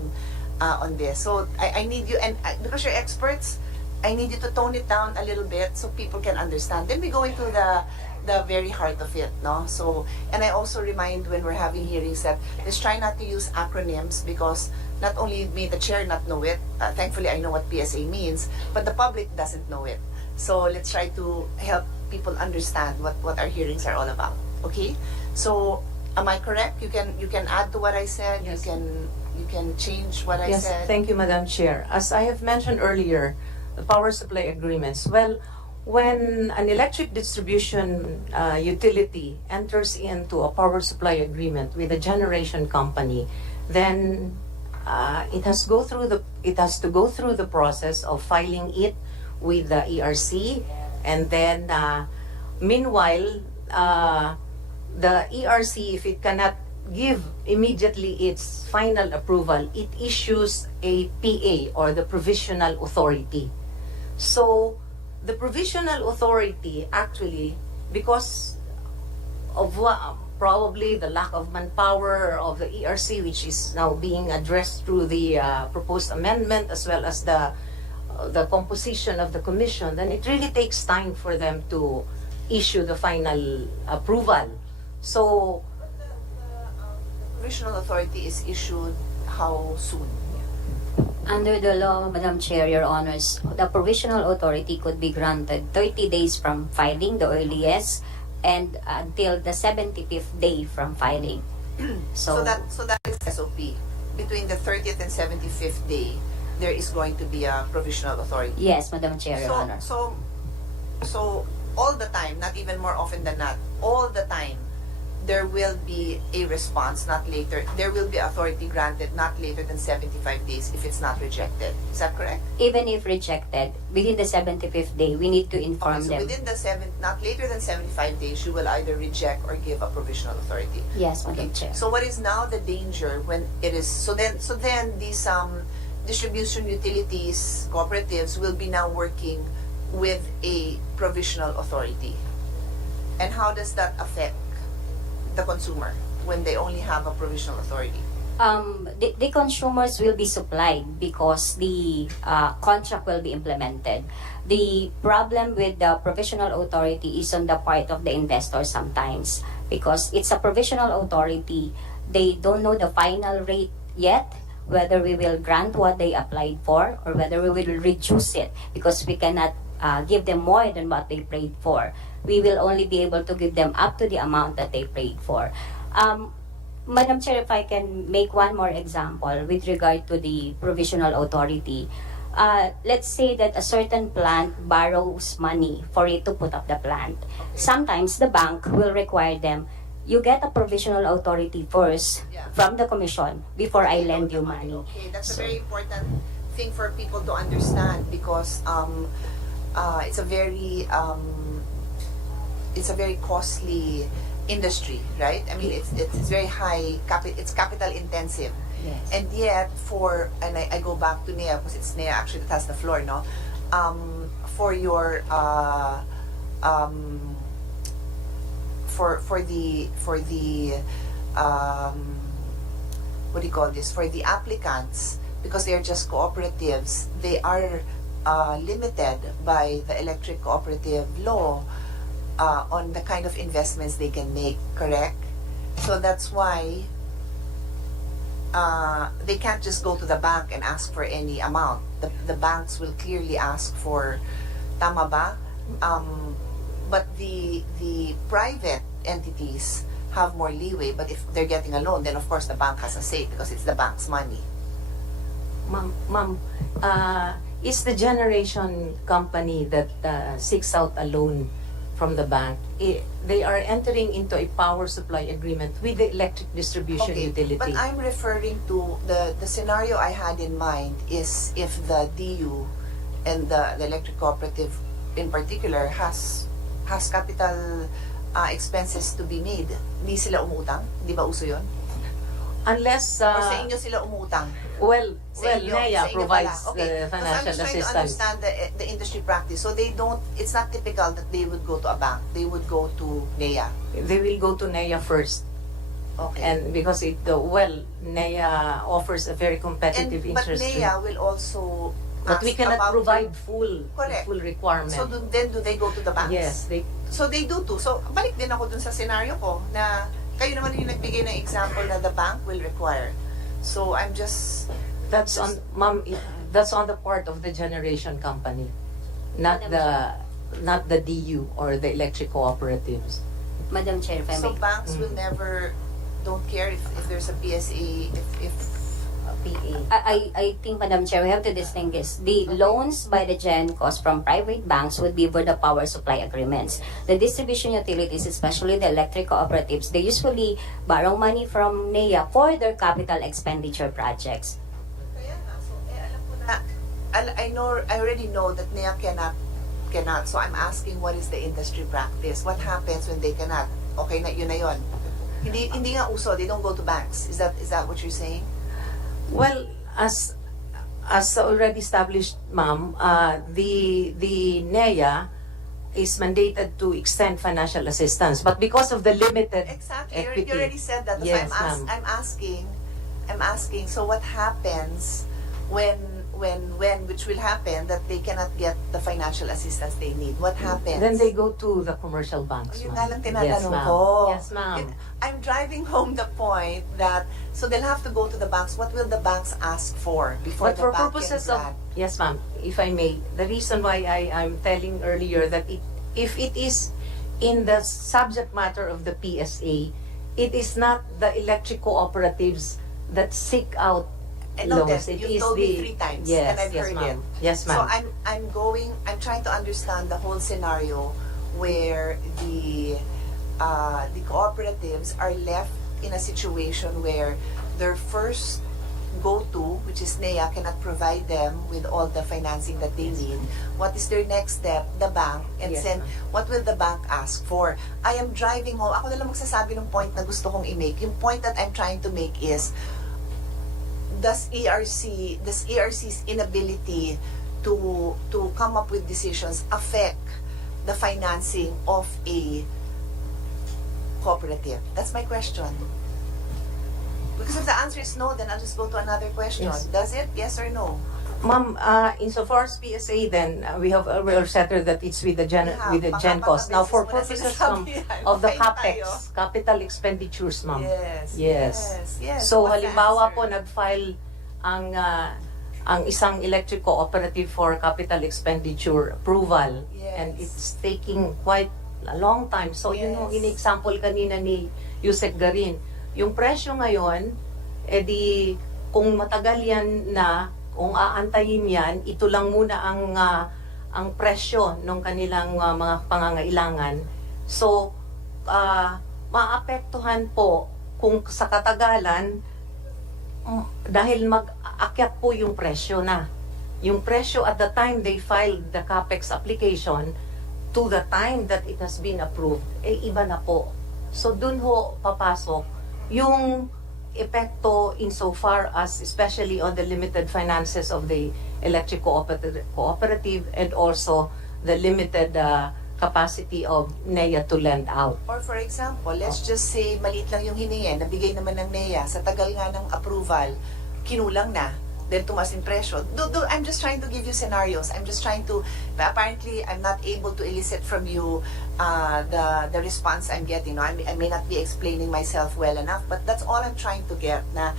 on this. So I need you, and because you're experts, I need you to tone it down a little bit so people can understand. Then we go into the the very heart of it, no? So, and I also remind when we're having hearings that let's try not to use acronyms, because not only may the chair not know it, thankfully I know what PSA means, but the public doesn't know it. So let's try to help people understand what our hearings are all about. Okay? So am I correct? You can add to what I said. Yes. You can change what I Yes, said. thank you, Madam Chair. As I have mentioned earlier, the power supply agreements, well, when an electric distribution utility enters into a power supply agreement with a generation company, then it has to go through the process of filing it with the ERC, and then meanwhile the ERC, if it cannot give immediately its final approval, it issues a PA, or the provisional authority. So the provisional authority actually, because of probably the lack of manpower of the ERC, which is now being addressed through the proposed amendment, as well as the composition of the commission, then it really takes time for them to issue the final approval. So Provisional authority is issued how soon? Under the law, Madam Chair, Your Honors, the provisional authority could be granted 30 days from filing, the earliest, and until the 75th day from filing. So that is SOP. Between the 30th and 75th day, there is going to be a provisional authority. Yes, Madam Chair, Your Honor. So all the time, not even more often than not, all the time, there will be a response, not later. There will be authority granted not later than 75 days if it's not rejected. Is that correct? Even if rejected, within the 75th day, we need to inform Okay, so them. within the not later than 75 days, you will either reject or give a provisional authority. Yes, Okay. Madam Chair. So what is now the danger when it is so then these distribution utilities cooperatives will be now working with a provisional authority. And how does that affect the consumer when they only have a provisional authority? The consumers will be supplied because the contract will be implemented. The problem with the provisional authority is on the part of the investor sometimes, because it's a provisional authority. They don't know the final rate yet, whether we will grant what they applied for or whether we will reduce it, because we cannot give them more than what they paid for. We will only be able to give them up to the amount that they paid for. Madam Chair, if I can make one more example with regard to the provisional authority. Let's say that a certain plant borrows money for it to put up the plant. Sometimes the bank will require them, you get a provisional authority first from the commission before I lend you money. Okay, that's a very important thing for people to understand, because it's a very costly industry, right? I mean, it's very high it's capital intensive. Yes. And yet, I go back to Nea, because it's Nea actually that has the floor, no? For your for the what do you call this? For the applicants, because they are just cooperatives, they are limited by the electric cooperative law on the kind of investments they can make, correct? So that's why they can't just go to the bank and ask for any amount. The banks will clearly ask for, tama ba? But the private entities have more leeway, but if they're getting a loan, then of course the bank has a say because it's the bank's money. Ma'am, is the generation company that seeks out a loan from the bank, they are entering into a power supply agreement with the electric distribution utility? But I'm referring to the scenario I had in mind is if the DU and the electric cooperative in particular has capital expenses to be made. Hindi sila umutang? Di ba uso yun? Unless Or sa inyo sila umutang? Sa inyo NEA pala. provides Okay. the Because I'm financial just trying to assistance. understand the industry practice. So they don't, it's not typical that they would go to a bank. They would go to NEA. They will go to NEA first, Okay. and because NEA offers a very competitive But interest rate. NEA will also But we ask cannot about provide Correct. full requirement. So then do they go to the banks? Yes, So they do too. So balik din ako dun sa scenario ko na kayo naman yung nagbigay ng example na the bank will require. So I'm just that's on, ma'am. That's on the part of the generation company, not the DU or the electric cooperatives. Madam Chair, if I so may. banks will never don't care if there's a PSA if PA. I think, Madam Chair, we have to distinguish the loans by the GenCos from private banks would be for the power supply agreements. The distribution utilities, especially the electric cooperatives, they usually borrow money from NEA for their capital expenditure projects. Kaya nga, so alam ko na I already know that NEA cannot. So I'm asking what is the industry practice? What happens when they cannot? Okay na yun. Hindi nga uso, they don't go to banks. Is that what you're saying? Well, as already established, ma'am, the NEA is mandated to extend financial assistance, but because of the limited Exactly. equity. You already said that. That's Yes, why I'm asking. So what happens when which will happen that they cannot get the financial assistance they need? What happens? Then they go to the commercial banks, Yun ma'am. nga lang tinatanong ma'am. ko. Yes, ma'am. I'm driving home the point that so they'll have to go to the banks. What will the banks ask for before But the for bank purposes can of, grant? yes, ma'am, if I may, the reason why I'm telling earlier that if it is in the subject matter of the PSA, it is not the electric cooperatives that seek out No, loans. then, It you've is told the, me 3 times yes, and I've yes, heard ma'am. it. Yes, So ma'am. I'm trying to understand the whole scenario where the cooperatives are left in a situation where their first go-to, which is NEA, cannot provide them with all the financing that they need. What is their next step? The bank. And Yes, then, ma'am. what will the bank ask for? I am driving home. Ako na lang magsasabi ng point na gusto kong i-make. Yung point that I'm trying to make is, does ERC's inability to come up with decisions affect the financing of a cooperative? That's my question. Because if the answer is no, then I'll just go to another question. Yes. Does it? Yes or no? Ma'am, insofar as PSA, then we have settled that it's with the GenCos. Now, for purposes of the CAPEX, capital expenditures, ma'am. Yes. So, What's the halimbawa po, answer? nag-file ang isang electric cooperative for capital expenditure approval. Yes. And it's taking quite a long time. So, yun yung Yes. in-example kanina ni Yusek Garin. Yung presyo ngayon, edi kung matagal yan na, kung aantayin yan, ito lang muna ang presyo ng kanilang mga pangangailangan. So, maapektuhan po kung sa katagalan, dahil mag-akyat po yung presyo na. Yung presyo at the time they filed the CAPEX application to the time that it has been approved, iba na po. So, dun ho papasok yung epekto insofar as especially on the limited finances of the electric cooperative and also the limited capacity of NEA to lend out. Or for example, let's just say maliit lang yung hiningi, nabigay naman ng NEA, sa tagal nga ng approval, kinulang na, then tumas in presyo. I'm just trying to give you scenarios. I'm just trying to, apparently I'm not able to elicit from you the response I'm getting. No, I may not be explaining myself well enough, but that's all I'm trying to get. Na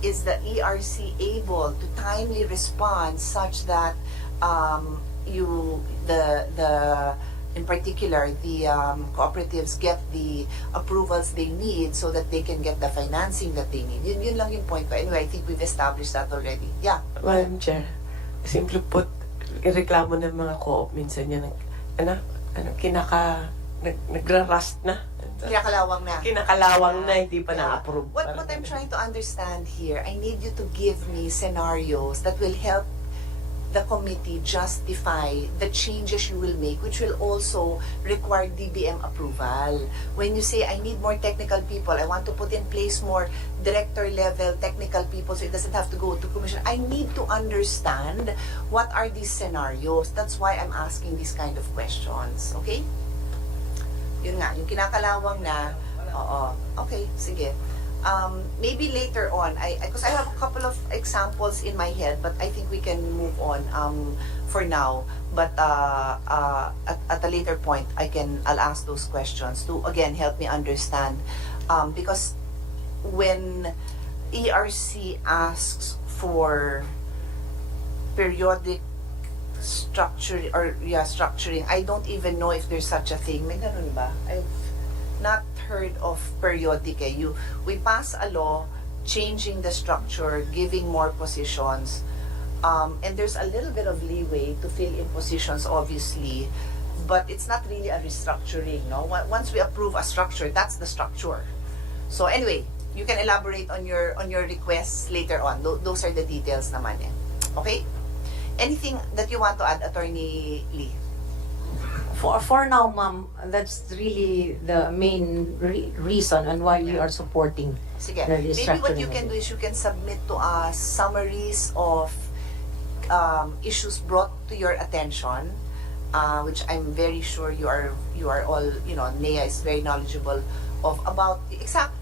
is the ERC able to timely respond such that in particular, the cooperatives get the approvals they need so that they can get the financing that they need. Yun lang yung point ko. Anyway, I think we've established that already. Yeah. Madam Chair, simple put, reklamo ng mga co-op minsan yan, nagra-rust na. Kinakalawang na. Kinakalawang na, hindi pa na-approve. What I'm trying to understand here, I need you to give me scenarios that will help the committee justify the changes you will make, which will also require DBM approval. When you say, I need more technical people, I want to put in place more director-level technical people so it doesn't have to go to commission, I need to understand what are these scenarios. That's why I'm asking these kind of questions. Okay? Yun nga, yung kinakalawang na, oo, okay, sige. Maybe later on, because I have a couple of examples in my head, but I think we can move on for now. But at a later point, I'll ask those questions to again help me understand, because when ERC asks for periodic structuring, I don't even know if there's such a thing. May ganun ba? I've not heard of periodic. We pass a law changing the structure, giving more positions, and there's a little bit of leeway to fill in positions, obviously, but it's not really a restructuring. No, once we approve a structure, that's the structure. So anyway, you can elaborate on your requests later on. Those are the details naman. Okay. Anything that you want to add, Attorney Lee? For now, ma'am, that's really the main reason on why we are supporting Sige. the Maybe restructuring. what you can do is you can submit to us summaries of issues brought to your attention, which I'm very sure you are all, NEA is very knowledgeable of about exact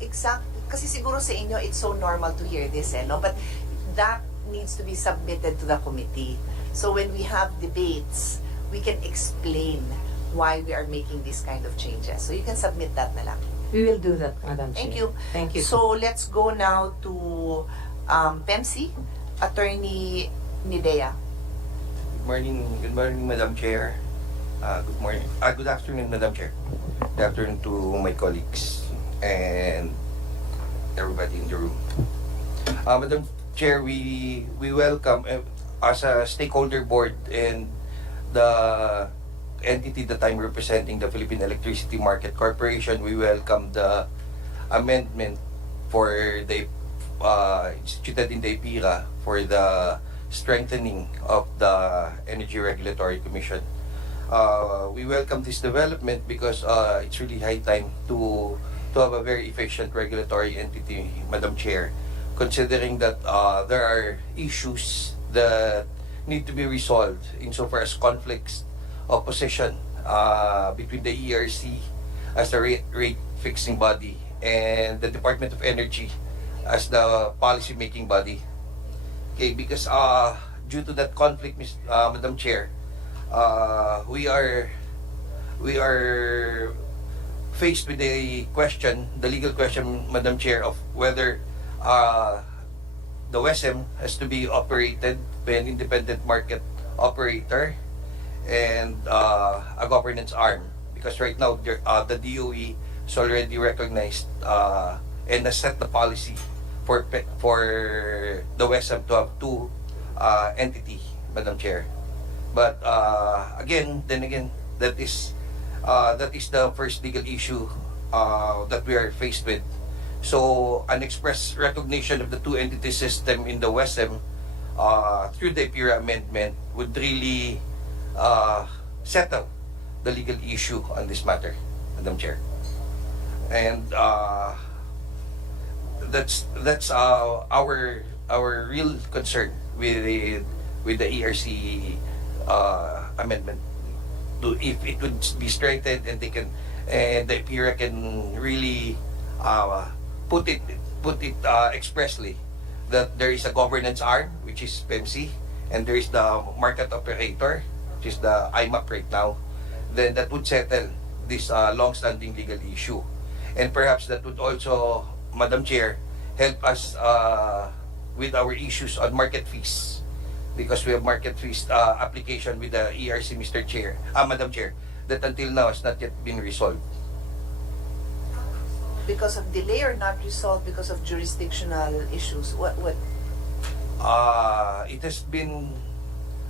kasi siguro sa inyo it's so normal to hear this, no? But that needs to be submitted to the committee. So when we have debates, we can explain why we are making these kind of changes. So you can submit that na lang. We will do that, Madam Chair. Thank you. Thank you. So let's go now to PEMC, Attorney Nidea. Good morning, Madam Chair. Good afternoon, Madam Chair. Good afternoon to my colleagues and everybody in the room. Madam Chair, we welcome as a stakeholder board and the entity that I'm representing, the Philippine Electricity Market Corporation, we welcome the amendment for the instituted in the IPIRA for the strengthening of the Energy Regulatory Commission. We welcome this development because it's really high time to have a very efficient regulatory entity, Madam Chair, considering that there are issues that need to be resolved insofar as conflicts of position between the ERC as the rate fixing body and the Department of Energy as the policy making body. Okay, because due to that conflict, Madam Chair, we are faced with the legal question, Madam Chair, of whether the WESM has to be operated by an independent market operator and a governance arm, because right now the DOE is already recognized and has set the policy for the WESM to have two entity, Madam Chair. But again, that is the first legal issue that we are faced with. So an express recognition of the two entity system in the WESM through the IPIRA amendment would really settle the legal issue on this matter, Madam Chair. And that's our real concern with the ERC amendment. If it would be strengthened and the IPIRA can really put it expressly that there is a governance arm, which is PEMC, and there is the market operator, which is the IMAP right now, then that would settle this long-standing legal issue. And perhaps that would also, Madam Chair, help us with our issues on market fees, because we have market fees application with the ERC, Madam Chair, that until now has not yet been resolved. Because of delay or not resolved because of jurisdictional issues? What? It has been,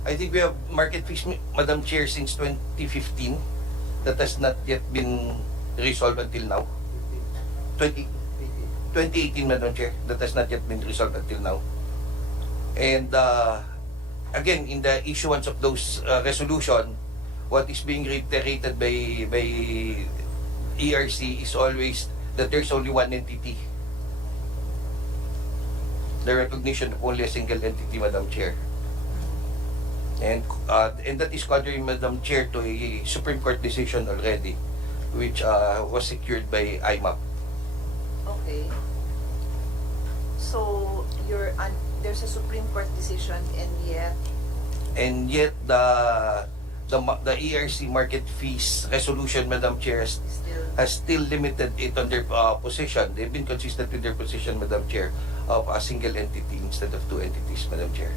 I think we have market fees, Madam Chair, since 2015 that has not yet been resolved until now. 2018, Madam Chair, that has not yet been resolved until now. And again, in the issuance of those resolution, what is being reiterated by ERC is always that there's only one entity. The recognition of only a single entity, Madam Chair. And that is contrary, Madam Chair, to a Supreme Court decision already, which was secured by IMAP. Okay. So there's a Supreme Court decision, and yet the ERC market fees resolution, Madam Chair, has still limited it on their position. They've been consistent with their position, Madam Chair, of a single entity instead of two entities, Madam Chair.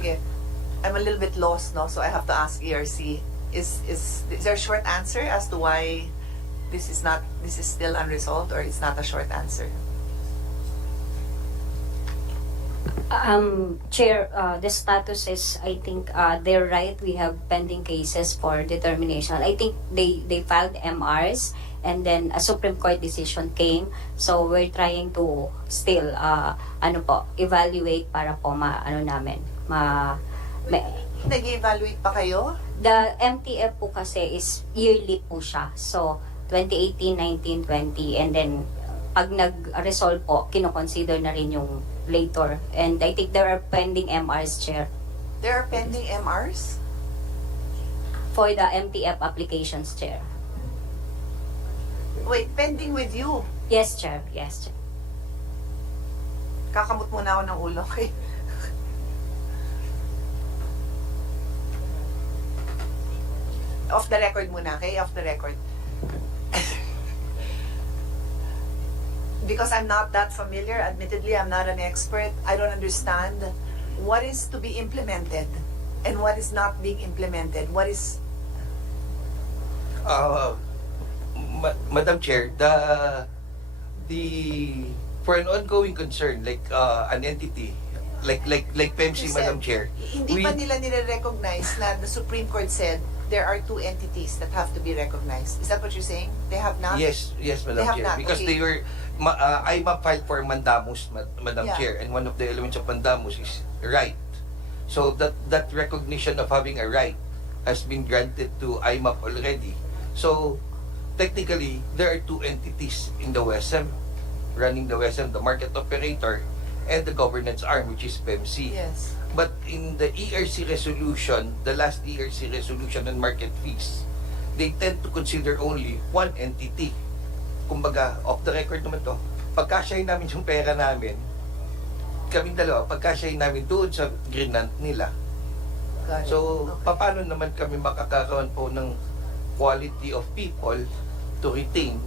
sige, I'm a little bit lost, no? So I have to ask ERC. Is there a short answer as to why this is still unresolved, or it's not a short answer? Chair, the status is, I think, they're right. We have pending cases for determination. I think they filed MRs, and then a Supreme Court decision came. So we're trying to still, evaluate para po Nag-evaluate pa kayo? The MTF po kasi is yearly po siya. So, 2018, 19, 20, and then pag nag-resolve po, kinoconsider na rin yung later. And I think there are pending MRs, Chair, There are pending MRs? for the MTF applications, Chair. Wait, pending with you? Yes, Chair. Yes, Chair. Kakamot muna ako ng ulo. Okay? Off the record muna, okay? Off the record. Because I'm not that familiar, admittedly, I'm not an expert. I don't understand what is to be implemented and what is not being implemented. What is... Madam Chair, for an ongoing concern like an entity like PEMC, Madam Chair, Hindi pa nila nire-recognize na the Supreme Court said there are two entities that have to be recognized. Is that what you're saying? They have not? Yes, Madam They have Chair, not, because okay. they were IMAP filed for mandamus, Madam Yeah. Chair, and one of the elements of mandamus is right. So that recognition of having a right has been granted to IMAP already. So technically, there are two entities in the WESM, running the WESM, the market operator, and the governance arm, which is PEMC. Yes. But in the ERC resolution, the last ERC resolution on market fees, they tend to consider only one entity. Kumbaga, off the record naman to, pagkasyahin namin yung pera namin, kaming dalawa, pagkasyahin namin doon sa grinant nila. Got it. So, Okay. paano naman kami makakakaroon po ng quality of people to retain,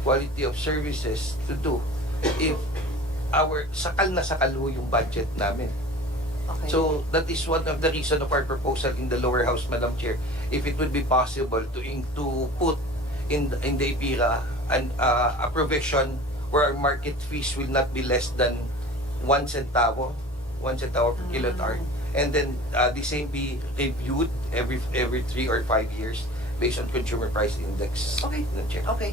quality of services to do, if sakal na sakal ho yung budget namin. Okay. So that is one of the reason of our proposal in the lower house, Madam Chair, if it would be possible to put in the EPIRA a provision where our market fees will not be less than 1 centavo per kilowatt, and then the same be reviewed every 3 or 5 years based on consumer price index. Okay. Madam Chair. Okay.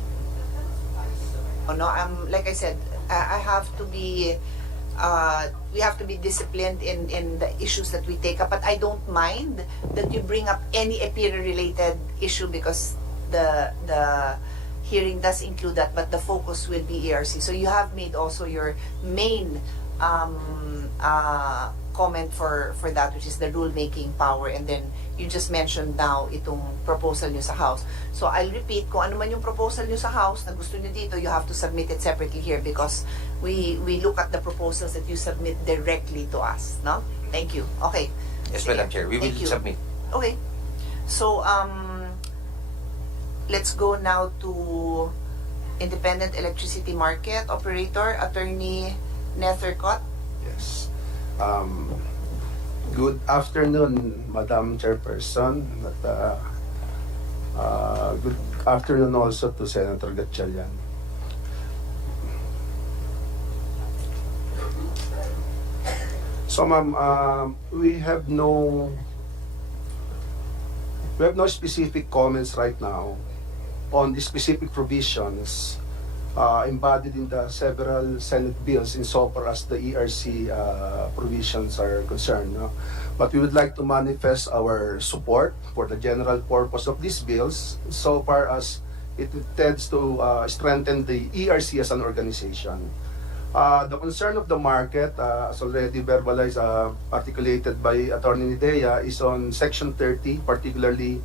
Oh no, like I said, I have to be we have to be disciplined in the issues that we take up, but I don't mind that you bring up any EPIRA related issue, because the hearing does include that, but the focus will be ERC. So you have made also your main comment for that, which is the rule-making power, and then you just mentioned now itong proposal nyo sa House. So I'll repeat, kung ano man yung proposal nyo sa House na gusto nyo dito, you have to submit it separately here, because we look at the proposals that you submit directly to us, no? Thank you. Okay. Yes, Sige. Madam Chair, we will Thank you. submit. Okay. So, let's go now to Independent Electricity Market Operator, Attorney Nethercott. Yes. Good afternoon, Madam Chairperson. Good afternoon also to Senator Gatchalian. So, ma'am, we have no We have no specific comments right now on the specific provisions embodied in the several Senate bills insofar as the ERC provisions are concerned. No? But we would like to manifest our support for the general purpose of these bills so far as it tends to strengthen the ERC as an organization. The concern of the market, as already verbalized, articulated by Attorney Nidea, is on Section 30, particularly,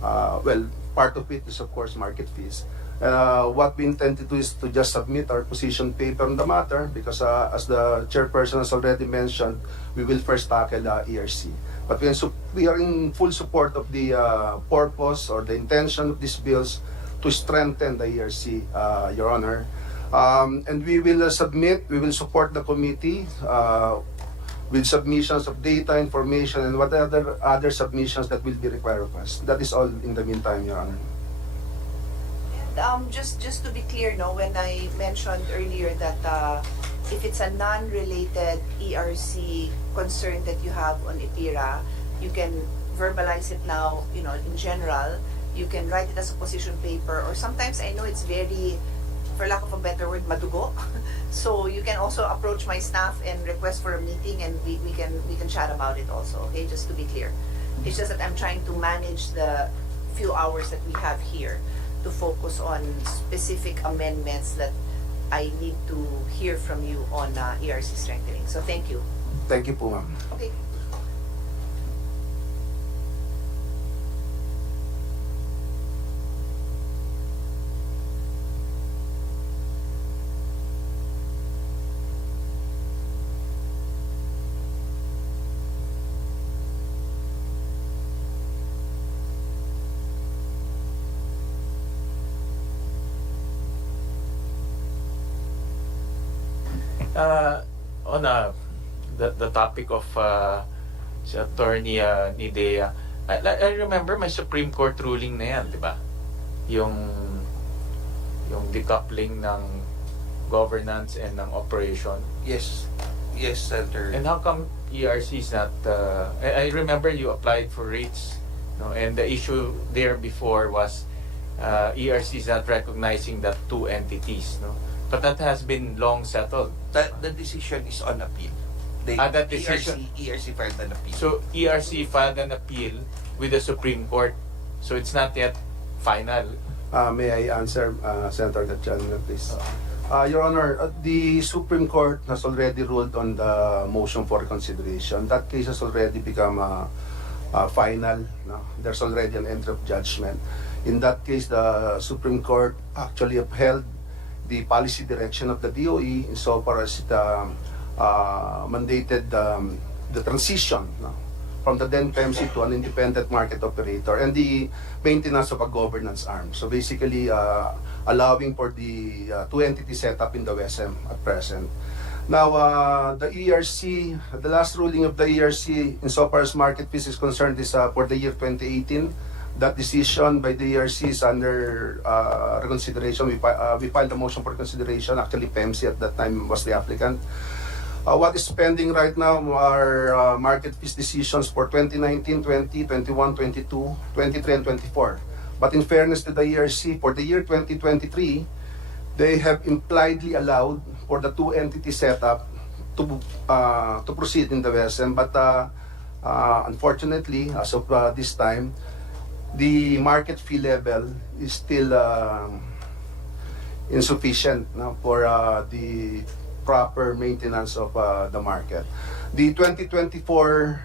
well, part of it is of course market fees. What we intend to do is to just submit our position paper on the matter because as the chairperson has already mentioned, we will first tackle ERC. But we are in full support of the purpose or the intention of these bills to strengthen the ERC, Your Honor. And we will support the committee with submissions of data, information, and whatever other submissions that will be required of us. That is all in the meantime, Your Honor. Just to be clear, no, when I mentioned earlier that if it's a non-related ERC concern that you have on ITIRA, you can verbalize it now, you know, in general. You can write it as a position paper, or sometimes I know it's very, for lack of a better word, madugo. So you can also approach my staff and request for a meeting, and we can chat about it also. Okay, just to be clear, it's just that I'm trying to manage the few hours that we have here to focus on specific amendments that I need to hear from you on ERC strengthening. So thank you. Thank you po, ma'am. Okay. On the topic of si Attorney Nidea, I remember may Supreme Court ruling na yan, di ba? Yung decoupling ng governance and ng operation. Yes, Senator. And how come ERC is not, I remember you applied for rates, no? And the issue there before was ERC is not recognizing that two entities, no? But that has been long settled. The decision is on appeal. That decision. ERC filed an appeal. So ERC filed an appeal with the Supreme Court. So it's not yet final. May I answer, Senator Gatchalian, please? Your Honor, the Supreme Court has already ruled on the motion for reconsideration. That case has already become final. No? There's already an entry of judgment. In that case, the Supreme Court actually upheld the policy direction of the DOE insofar as it mandated the transition, no, from the then PEMC to an independent market operator and the maintenance of a governance arm. So basically allowing for the two entity setup in the WSM at present. Now, the ERC, the last ruling of the ERC insofar as market fees is concerned is for the year 2018. That decision by the ERC is under reconsideration. We filed a motion for consideration. Actually, PEMC at that time was the applicant. What is pending right now are market fees decisions for 2019, 20, 21, 22, 23, and 24. But in fairness to the ERC, for the year 2023, they have impliedly allowed for the two entity setup to proceed in the WSM. But unfortunately, as of this time, the market fee level is still insufficient, no, for the proper maintenance of the market. The 2024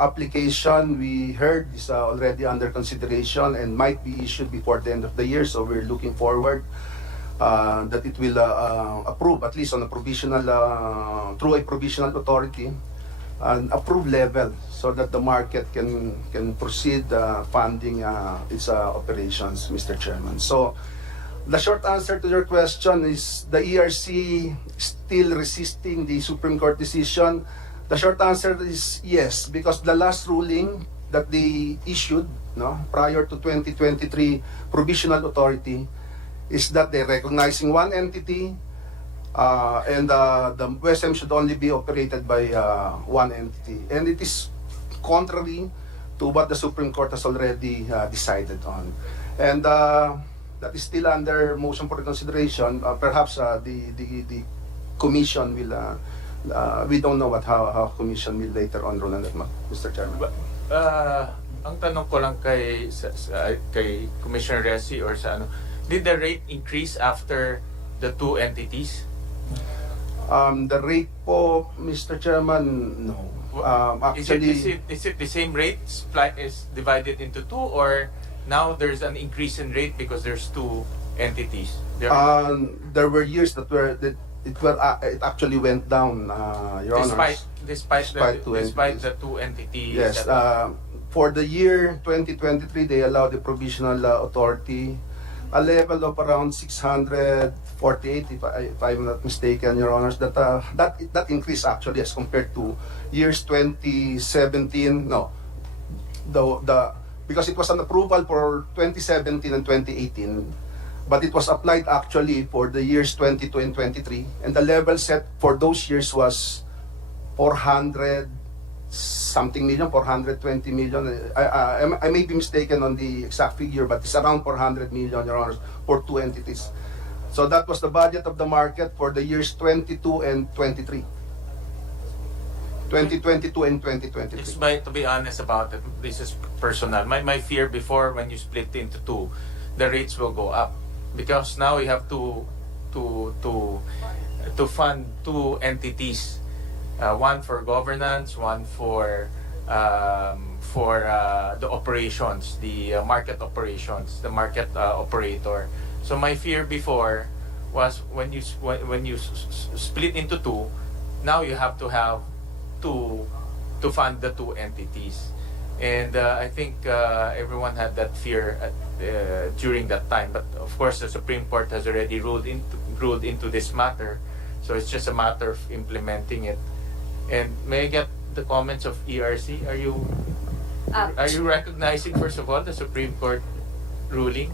application we heard is already under consideration and might be issued before the end of the year, so we're looking forward that it will approve, at least on a provisional, through a provisional authority, an approved level so that the market can proceed funding its operations, Mr. Chairman. So the short answer to your question is the ERC still resisting the Supreme Court decision. The short answer is yes, because the last ruling that they issued, no, prior to 2023 provisional authority is that they're recognizing one entity and the WSM should only be operated by one entity. And it is contrary to what the Supreme Court has already decided on. And that is still under motion for reconsideration. Perhaps the commission will, we don't know how commission will later on rule on that, Mr. Chairman. Ang tanong ko lang kay Commissioner Resi or sa ano, did the rate increase after the two entities? The rate po, Mr. Chairman, no. Actually, Is it the same rate is divided into two, or now there's an increase in rate because there's two entities? there were years that it actually went down, Your Honors. Despite the two entities. Yes. For the year 2023, they allowed the provisional authority a level of around 648, if I'm not mistaken, Your Honors. That increase actually as compared to years 2017. No, because it was an approval for 2017 and 2018, but it was applied actually for the years 22 and 23, and the level set for those years was 400 something million, 420 million. I may be mistaken on the exact figure, but it's around 400 million, Your Honors, for two entities. So that was the budget of the market for the years 22 and 23. 2022 and 2023. Just to be honest about it, this is personal. My fear before, when you split into two, the rates will go up because now you have to fund two entities, one for governance, one for the operations, the market operations, the market operator. So my fear before was when you split into two, now you have to have to fund the two entities, and I think everyone had that fear during that time. But of course, the Supreme Court has already ruled into this matter, so it's just a matter of implementing it. And may I get the comments of ERC? Are you recognizing, first of all, the Supreme Court ruling?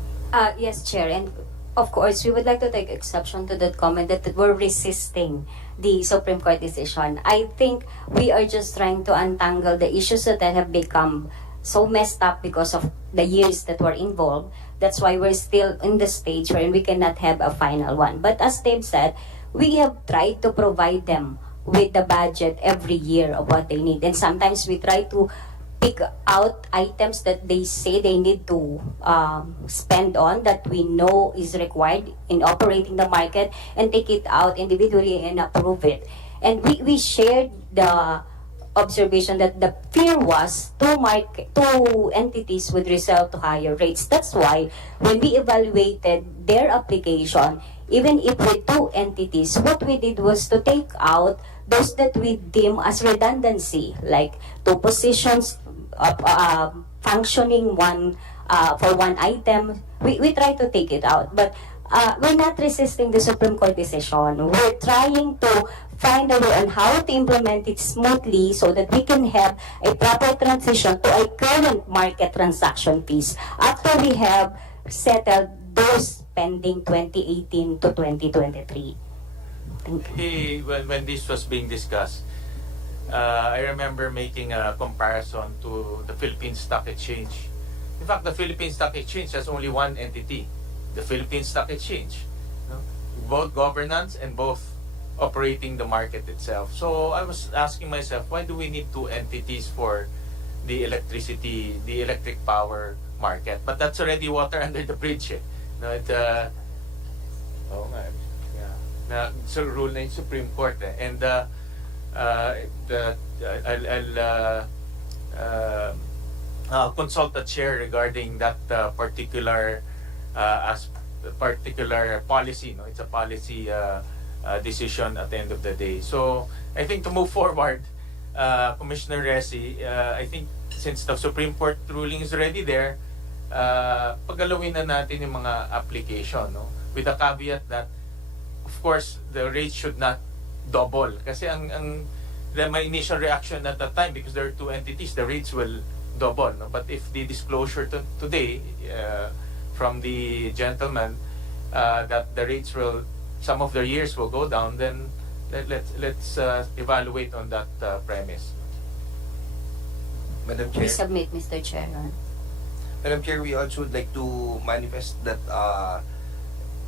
Yes, Chair, and of course, we would like to take exception to that comment that we're resisting the Supreme Court decision. I think we are just trying to untangle the issues that have become so messed up because of the years that were involved. That's why we're still in the stage where we cannot have a final one. But as Dave said, we have tried to provide them with the budget every year of what they need. And sometimes we try to pick out items that they say they need to spend on, that we know is required in operating the market, and take it out individually and approve it. And we shared the observation that the fear was two entities would result to higher rates. That's why when we evaluated their application, even if with two entities, what we did was to take out those that we deem as redundancy, like two positions functioning one for one item. We try to take it out, but we're not resisting the Supreme Court decision. We're trying to find a way on how to implement it smoothly so that we can have a proper transition to a current market transaction fees after we have settled those pending 2018 to 2023. Thank you. When this was being discussed, I remember making a comparison to the Philippine Stock Exchange. In fact, the Philippine Stock Exchange has only one entity, the Philippine Stock Exchange. No? Both governance and both operating the market itself. So I was asking myself, why do we need two entities for the electric power market? But that's already water under the bridge. No, so rule na yung Supreme Court. And I'll consult the chair regarding that particular policy. No, it's a policy decision at the end of the day. So I think to move forward, Commissioner Resi, I think since the Supreme Court ruling is already there, pagalawin na natin yung mga application, no? With the caveat that, of course, the rates should not double. Kasi my initial reaction at that time, because there are two entities, the rates will double. No? But if the disclosure today from the gentleman that the rates will, some of the years will go down, then let's evaluate on that premise. Madam Chair. Please submit, Mr. Chair. Madam Chair, we also would like to manifest that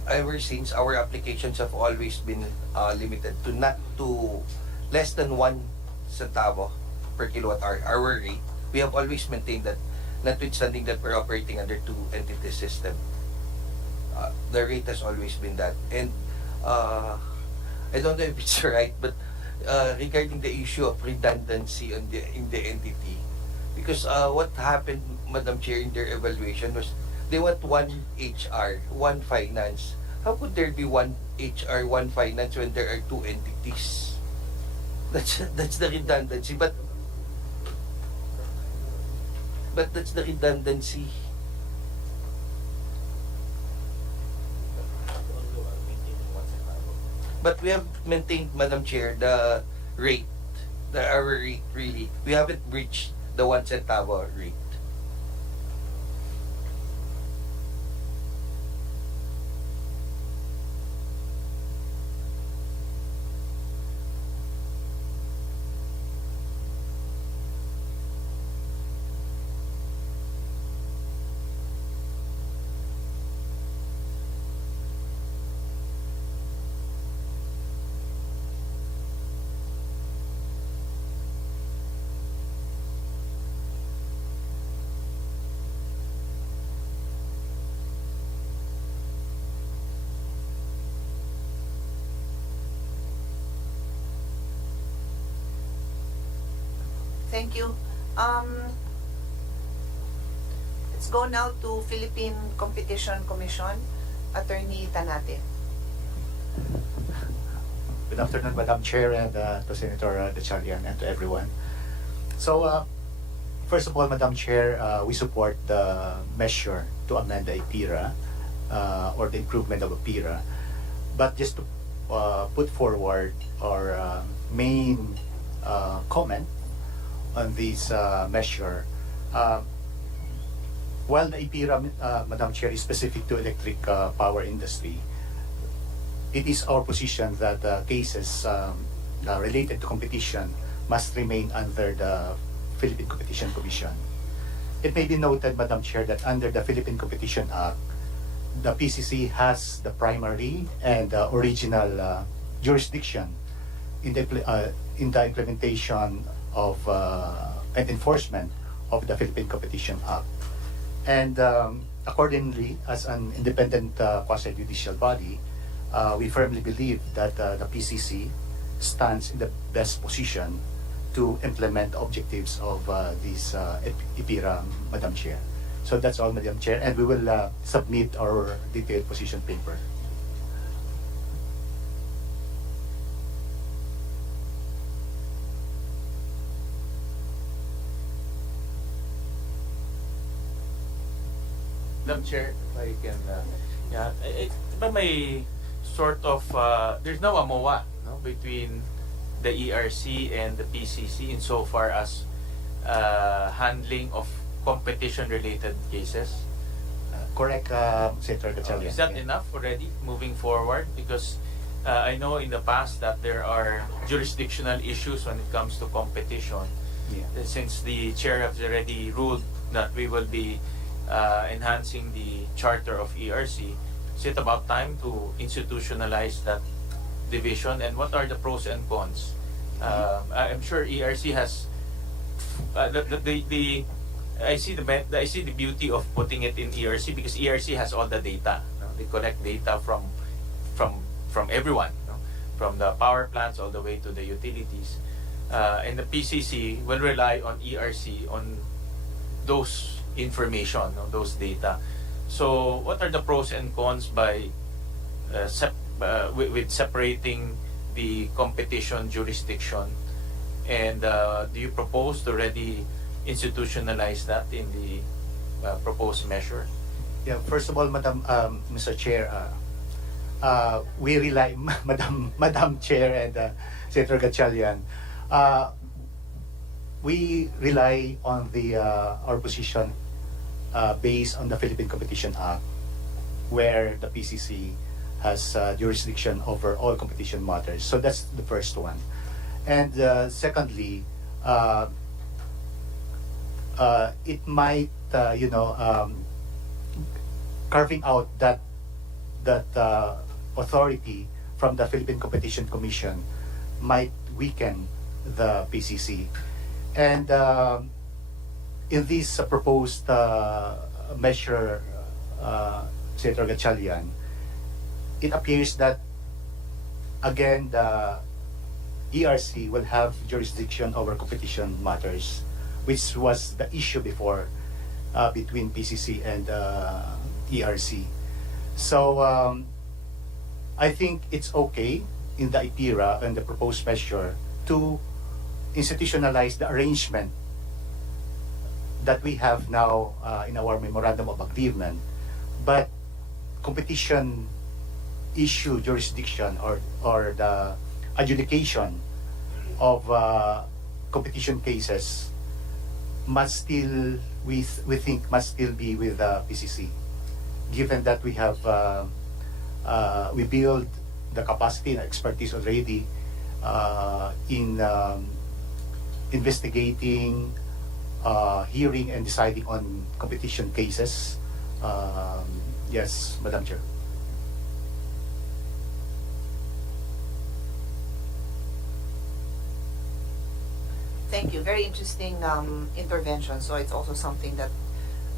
ever since our applications have always been limited to not to less than 1 centavo per kilowatt hour, our rate. We have always maintained that, notwithstanding that we're operating under two entity system, the rate has always been that. And I don't know if it's right, but regarding the issue of redundancy in the entity, because what happened, Madam Chair, in their evaluation was they want one HR, one finance. How could there be one HR, one finance when there are two entities? That's the redundancy, but that's the redundancy. But we have maintained, Madam Chair, the rate, our rate really. We haven't breached the 1 centavo rate. Thank you. Let's go now to Philippine Competition Commission. Attorney Tanate. Good afternoon, Madam Chair, and to Senator Gatchalian, and to everyone. So, first of all, Madam Chair, we support the measure to amend the IPIRA, or the improvement of IPIRA. But just to put forward our main comment on this measure, while the IPIRA, Madam Chair, is specific to electric power industry, it is our position that cases related to competition must remain under the Philippine Competition Commission. It may be noted, Madam Chair, that under the Philippine Competition Act, the PCC has the primary and original jurisdiction in the implementation of and enforcement of the Philippine Competition Act. And accordingly, as an independent quasi-judicial body, we firmly believe that the PCC stands in the best position to implement the objectives of this IPIRA, Madam Chair. So that's all, Madam Chair, and we will submit our detailed position paper. Madam Chair, if I can, but may sort of, there's no AMOA, no, between the ERC and the PCC insofar as handling of competition-related cases. Correct, Senator Gatchalian. Is that enough already moving forward? Because I know in the past that there are jurisdictional issues when it comes to competition. Yeah. Since the chair has already ruled that we will be enhancing the charter of ERC, is it about time to institutionalize that division? And what are the pros and cons? I'm sure ERC has I see the beauty of putting it in ERC because ERC has all the data. No? They collect data from everyone, no? From the power plants all the way to the utilities. And the PCC will rely on ERC on those information, no? Those data. So, what are the pros and cons by with separating the competition jurisdiction? And do you propose to already institutionalize that in the proposed measure? Yeah, first of all, Mr. Chair, we rely, Madam Chair and Senator Gatchalian, we rely on our position based on the Philippine Competition Act, where the PCC has jurisdiction over all competition matters. So that's the first one. And secondly, it might, carving out that authority from the Philippine Competition Commission might weaken the PCC. And in this proposed measure, Senator Gatchalian, it appears that again the ERC will have jurisdiction over competition matters, which was the issue before between PCC and ERC. So I think it's okay in the IPIRA and the proposed measure to institutionalize the arrangement that we have now in our memorandum of agreement, but competition issue jurisdiction or the adjudication of competition cases must still, we think must still be with PCC, given that we have we build the capacity and expertise already in investigating, hearing and deciding on competition cases. Yes, Madam Chair. Thank you. Very interesting intervention. So it's also something that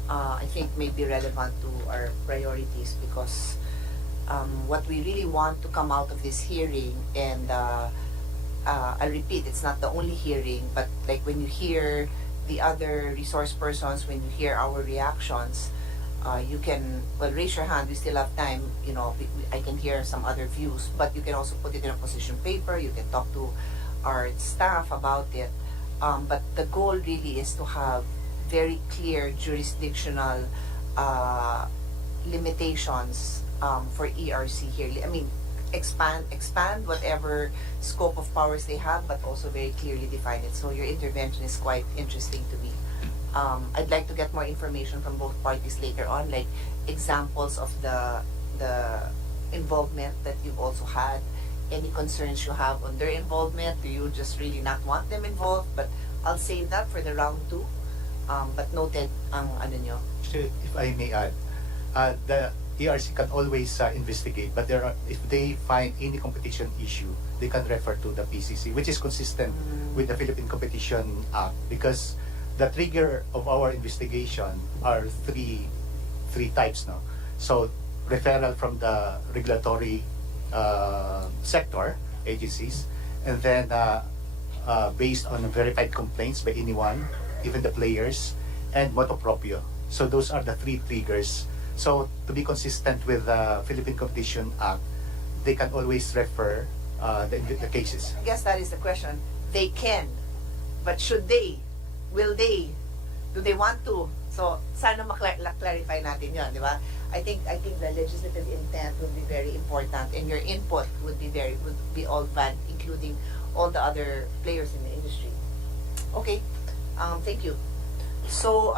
I think may be relevant to our priorities, because what we really want to come out of this hearing, and I repeat, it's not the only hearing, but like when you hear the other resource persons, when you hear our reactions, you can, well, raise your hand. We still have time. You know, I can hear some other views, but you can also put it in a position paper. You can talk to our staff about it. But the goal really is to have very clear jurisdictional limitations for ERC here. I mean, expand whatever scope of powers they have, but also very clearly define it. So your intervention is quite interesting to me. I'd like to get more information from both parties later on, like examples of the involvement that you've also had. Any concerns you have on their involvement? Do you just really not want them involved? But I'll save that for the round 2. But noted ang ano nyo. If I may add, the ERC can always investigate, but if they find any competition issue, they can refer to the PCC, which is consistent with the Philippine Competition Act, because the trigger of our investigation are three types now. So referral from the regulatory sector agencies, and then based on verified complaints by anyone, even the players, and motu proprio. So those are the 3 triggers. So to be consistent with the Philippine Competition Act, they can always refer the cases. I guess that is the question. They can, but should they? Will they? Do they want to? So sana ma-clarify natin yun, di ba? I think the legislative intent would be very important, and your input would be all valid, including all the other players in the industry. Okay, thank you. So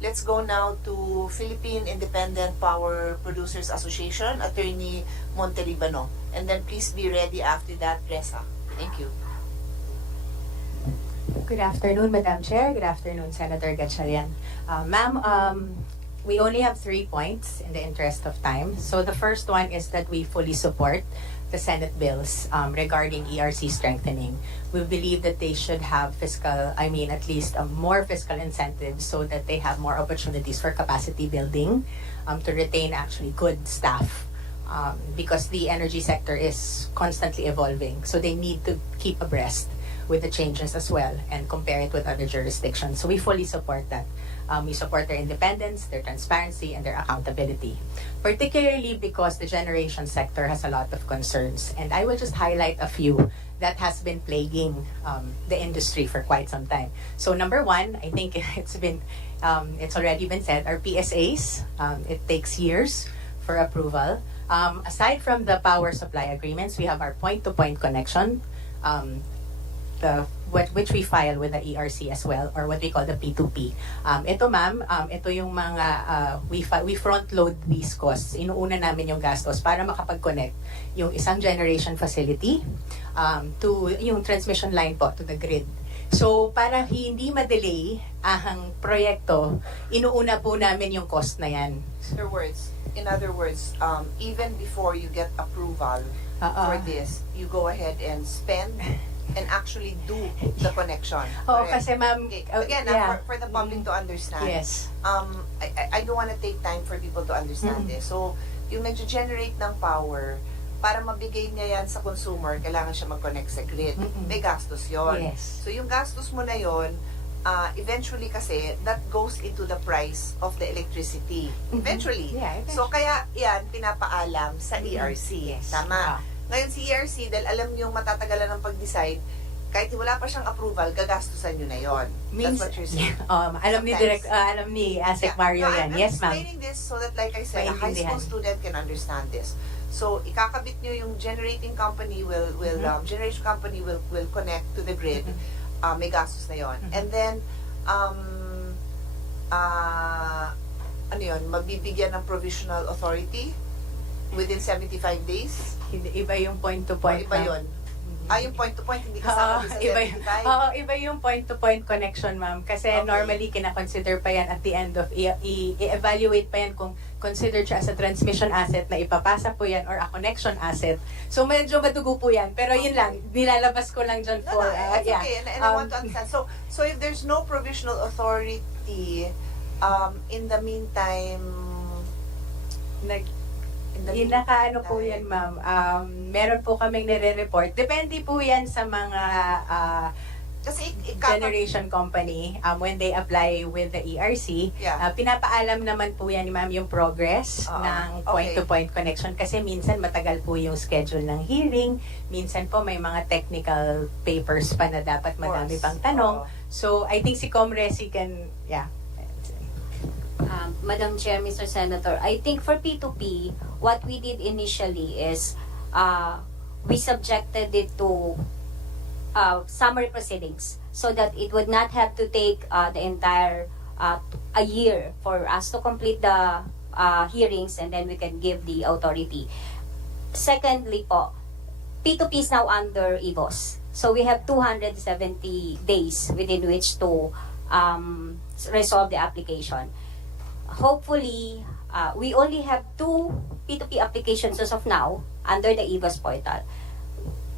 let's go now to Philippine Independent Power Producers Association, Attorney Monteribano, and then please be ready after that, Reza. Thank you. Good afternoon, Madam Chair. Good afternoon, Senator Gatchalian. Ma'am, we only have 3 points in the interest of time. So the first one is that we fully support the Senate bills regarding ERC strengthening. We believe that they should have at least more fiscal incentives so that they have more opportunities for capacity building to retain actually good staff. Because the energy sector is constantly evolving. So they need to keep abreast with the changes as well and compare it with other jurisdictions. So we fully support that. We support their independence, their transparency, and their accountability, particularly because the generation sector has a lot of concerns. And I will just highlight a few that has been plaguing the industry for quite some time. So number 1, I think it's already been said, our PSAs, it takes years for approval. Aside from the power supply agreements, we have our point-to-point connection, which we file with the ERC as well, or what we call the P2P. Ito ma'am, ito yung mga, we front load these costs. Inuuna namin yung gastos para makapag-connect yung isang generation facility to yung transmission line po to the grid. So, para hindi ma-delay ang proyekto, inuuna po namin yung cost na yan. In other words, even before you get approval for this, you go ahead and spend and actually do the connection. Oo, Correct? kasi ma'am, Okay. Again, yeah. for the public to understand, Yes. I don't want to take time for people to understand this. So, yung nag-generate ng power, para mabigay niya yan sa consumer, kailangan siya mag-connect sa grid. May gastos yon. Yes. So, yung gastos mo na yon, eventually kasi, that goes into the price of the electricity. Eventually. Yeah, eventually. So, kaya yan, pinapaalam sa ERC. Yes. Tama. Ngayon, si ERC, dahil alam niyong matatagalan ng pag-decide, kahit wala pa siyang approval, gagastusan niyo na yon. That's what you're saying. Alam ni Direk, alam ni Asek Mario No, yan. I'm Yes, ma'am. explaining this so that, like I said, a high Maintindihan. school student can understand this. So, ikakabit nyo yung generating company generation company will connect to the grid. May gastos na yon. And then, ano yun, mabibigyan ng provisional authority within 75 days? Iba yung point-to-point. Iba yun. Yung point-to-point, hindi kasama din sa iba, 75. iba yung point-to-point connection, ma'am. Kasi Okay. normally, kina-consider pa yan at the end of, i-evaluate pa yan kung considered siya as a transmission asset na ipapasa po yan or a connection asset. So, medyo madugo po yan. Pero yun lang, nilalabas ko lang dyan No, for, it's yeah. okay. And I want to understand. So if there's no provisional authority, in the meantime, Nakaano po yan, ma'am. Meron po kaming nire-report. Depende po yan sa mga kasi generation company when they apply with the ERC. Yeah. Pinapaalam naman po yan, ma'am, yung progress ng point-to-point connection kasi minsan matagal po yung schedule ng hearing. Minsan po may mga technical papers pa na dapat madami pang tanong. So, I think si Comresi can, yeah. Madam Chair, Mr. Senator, I think for P2P, what we did initially is we subjected it to summary proceedings so that it would not have to take the entire a year for us to complete the hearings and then we can give the authority. Secondly po, P2P is now under EVOS. So we have 270 days within which to resolve the application. Hopefully, we only have 2 P2P applications as of now under the EVOS portal.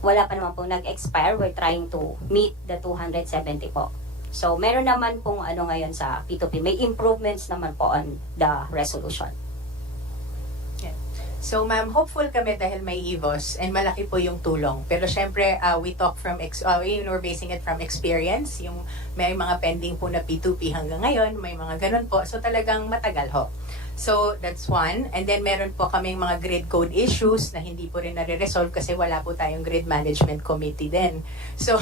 Wala pa naman pong nag-expire. We're trying to meet the 270 po. So, meron naman pong ano ngayon sa P2P. May improvements naman po on the resolution. So, ma'am, hopeful kami dahil may EVOS and malaki po yung tulong. Pero syempre, we talk from, we're basing it from experience. Yung may mga pending po na P2P hanggang ngayon, may mga ganun po. So, talagang matagal ho. So, that's one. And then, meron po kaming mga grid code issues na hindi po rin nare-resolve kasi wala po tayong grid management committee din. So,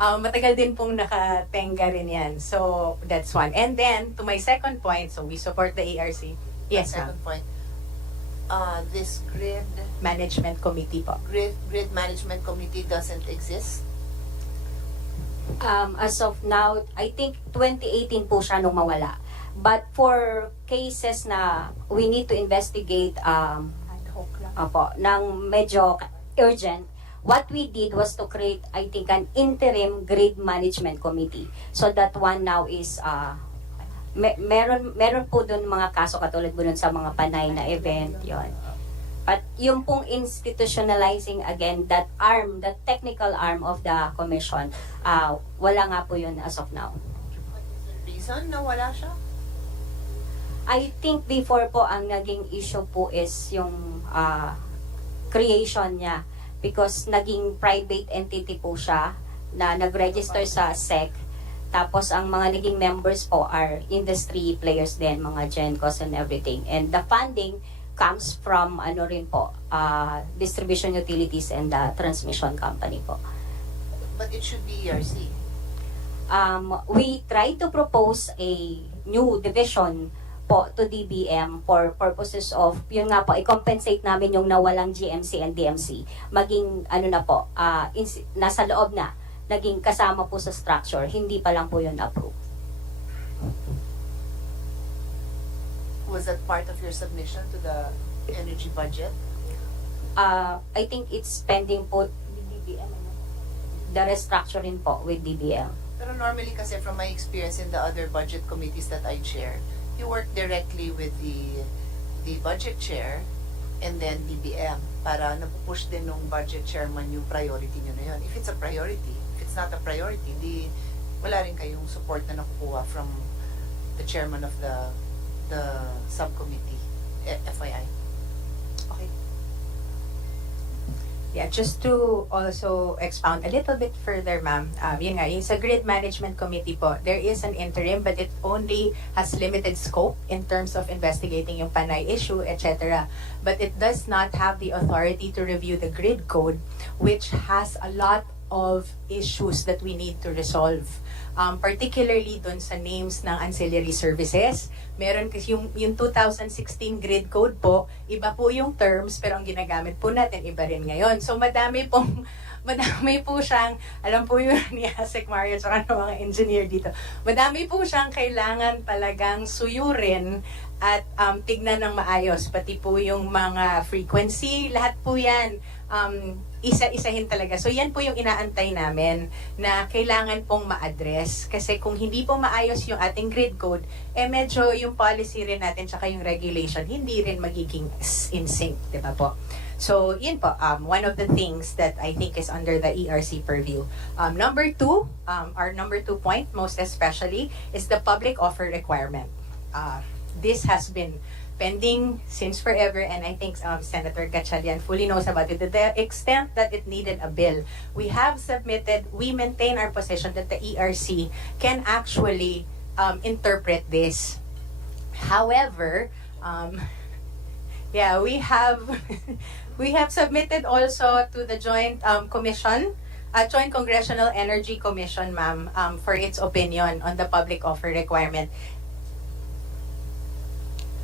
matagal din pong nakatenga rin yan. So, that's one. And then, to my second point, so we support the ERC. Yes, ma'am. Second point. This grid Management committee po. management committee doesn't exist. As of now, I think 2018 po siya nung mawala. But for cases na we need to investigate Ad hoc lang. ng medyo urgent, what we did was to create, I think, an interim grid management committee. So that one now is meron po doon mga kaso katulad po doon sa mga panay na event, yon. But yung pong institutionalizing again that technical arm of the commission, wala nga po yun as of now. Reason na wala siya? I think before po ang naging issue po is yung creation niya because naging private entity po siya na nag-register sa SEC. Tapos ang mga naging members po are industry players din, mga GenCos and everything. And the funding comes from distribution utilities and the transmission company po. But it should be ERC. We try to propose a new division po to DBM for purposes of, yun nga po, i-compensate namin yung nawalang GMC and DMC. Maging, nasa loob na, naging kasama po sa structure, hindi pa lang po yun approved. Was that part of your submission to the energy budget? I think it's pending po with DBM, the restructuring po with DBM. Pero normally kasi from my experience in the other budget committees that I chair, you work directly with the budget chair and then BBM para napupush din nung budget chairman yung priority nyo na yun. If it's a priority, if it's not a priority, di wala rin kayong support na nakukuha from the chairman of the subcommittee. FYI. Okay. Yeah, just to also expound a little bit further, ma'am. Yun nga, yung sa Grid Management Committee po, there is an interim but it only has limited scope in terms of investigating yung Panay issue, etc. But it does not have the authority to review the grid code, which has a lot of issues that we need to resolve. Particularly dun sa names ng ancillary services. Meron kasi yung 2016 grid code po, iba po yung terms, pero ang ginagamit po natin iba rin ngayon. So madami po siyang, alam po yun ni Asek Mario at ng mga engineer dito, madami po siyang kailangan talagang suyurin at tignan ng maayos. Pati po yung mga frequency, lahat po yan. Isa-isahin talaga. So yan po yung inaantay namin na kailangan pong ma-address. Kasi kung hindi po maayos yung ating grid code, medyo yung policy rin natin tsaka yung regulation, hindi rin magiging in sync, di ba po? So, yun po, one of the things that I think is under the ERC purview. Number two, our number 2 point, most especially, is the public offer requirement. This has been pending since forever, and I think Senator Gatchalian fully knows about it, to the extent that it needed a bill. We maintain our position that the ERC can actually interpret this. However, yeah, we have submitted also to the Joint Commission, Joint Congressional Energy Commission, ma'am, for its opinion on the public offer requirement.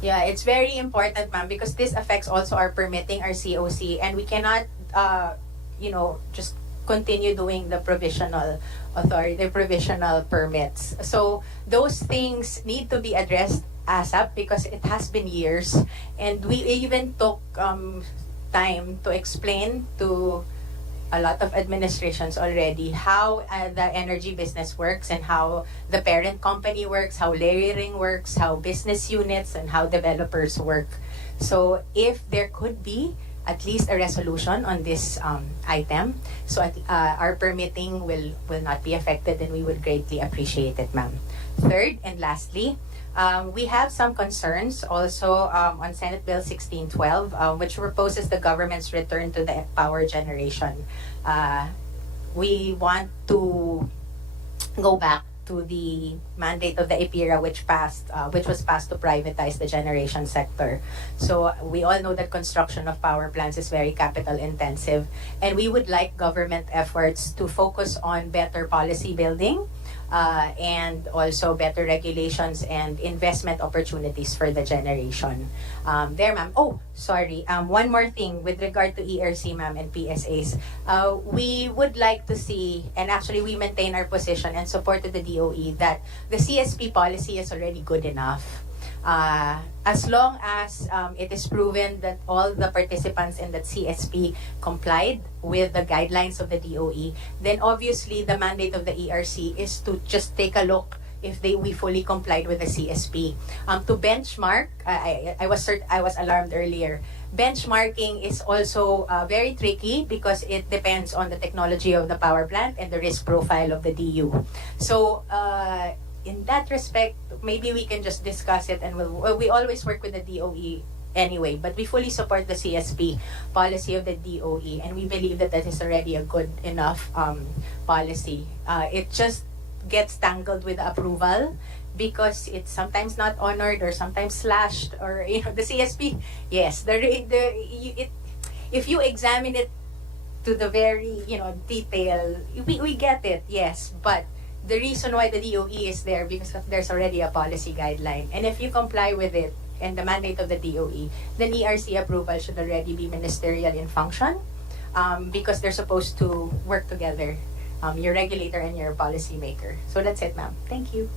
Yeah, it's very important, ma'am, because this affects also our permitting, our COC, and we cannot, just continue doing the provisional permits. So those things need to be addressed ASAP because it has been years, and we even took time to explain to a lot of administrations already how the energy business works and how the parent company works, how layering works, how business units and how developers work. So if there could be at least a resolution on this item, so our permitting will not be affected, and we would greatly appreciate it, ma'am. Third and lastly, we have some concerns also on Senate Bill 1612, which proposes the government's return to the power generation. We want to go back to the mandate of the EPIRA, which was passed to privatize the generation sector. So we all know that construction of power plants is very capital intensive, and we would like government efforts to focus on better policy building, and also better regulations and investment opportunities for the generation. There, ma'am. Oh, sorry. One more thing with regard to ERC, ma'am, and PSAs. We would like to see, and actually we maintain our position and support to the DOE, that the CSP policy is already good enough. As long as it is proven that all the participants in that CSP complied with the guidelines of the DOE, then obviously the mandate of the ERC is to just take a look if we fully complied with the CSP. To benchmark, I was alarmed earlier. Benchmarking is also very tricky because it depends on the technology of the power plant and the risk profile of the DU. So in that respect, maybe we can just discuss it, and we always work with the DOE anyway, but we fully support the CSP policy of the DOE, and we believe that that is already a good enough policy. It just gets tangled with the approval because it's sometimes not honored or sometimes slashed, or the CSP. Yes, if you examine it to the very detail, we get it. Yes, but the reason why the DOE is there because there's already a policy guideline, and if you comply with it and the mandate of the DOE, then ERC approval should already be ministerial in function, because they're supposed to work together, your regulator and your policy maker. So that's it, ma'am. Thank you.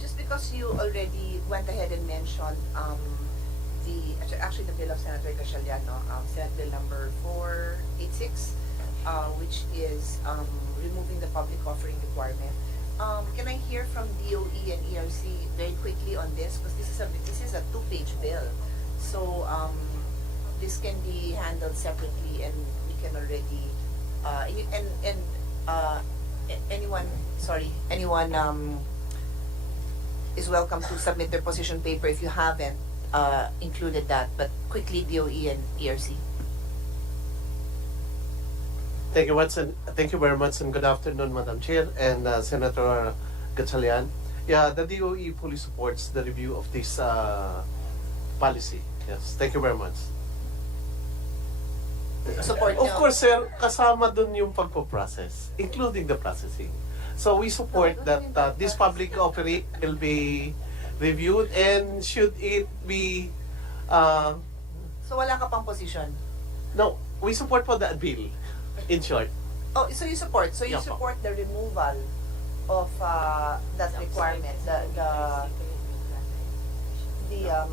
Just because you already went ahead and mentioned actually the bill of Senator Gatchalian, no, Senate Bill number 486, which is removing the public offering requirement. Can I hear from DOE and ERC very quickly on this? Because this is a two-page bill, so this can be handled separately, and we can already anyone is welcome to submit their position paper if you haven't included that. But quickly, DOE and ERC. Thank you much, and thank you very much, and good afternoon, Madam Chair and Senator Gatchalian. Yeah, the DOE fully supports the review of this policy. Yes, thank you very much. Support Of nyo. course, sir, kasama dun yung pagpo-process, including the processing. So we support that this public offering will be reviewed, and should it be So wala ka pang position? no, we support for that bill. In short, Oh, so you support. So you Yeah, po. support the removal of that requirement, the Yeah.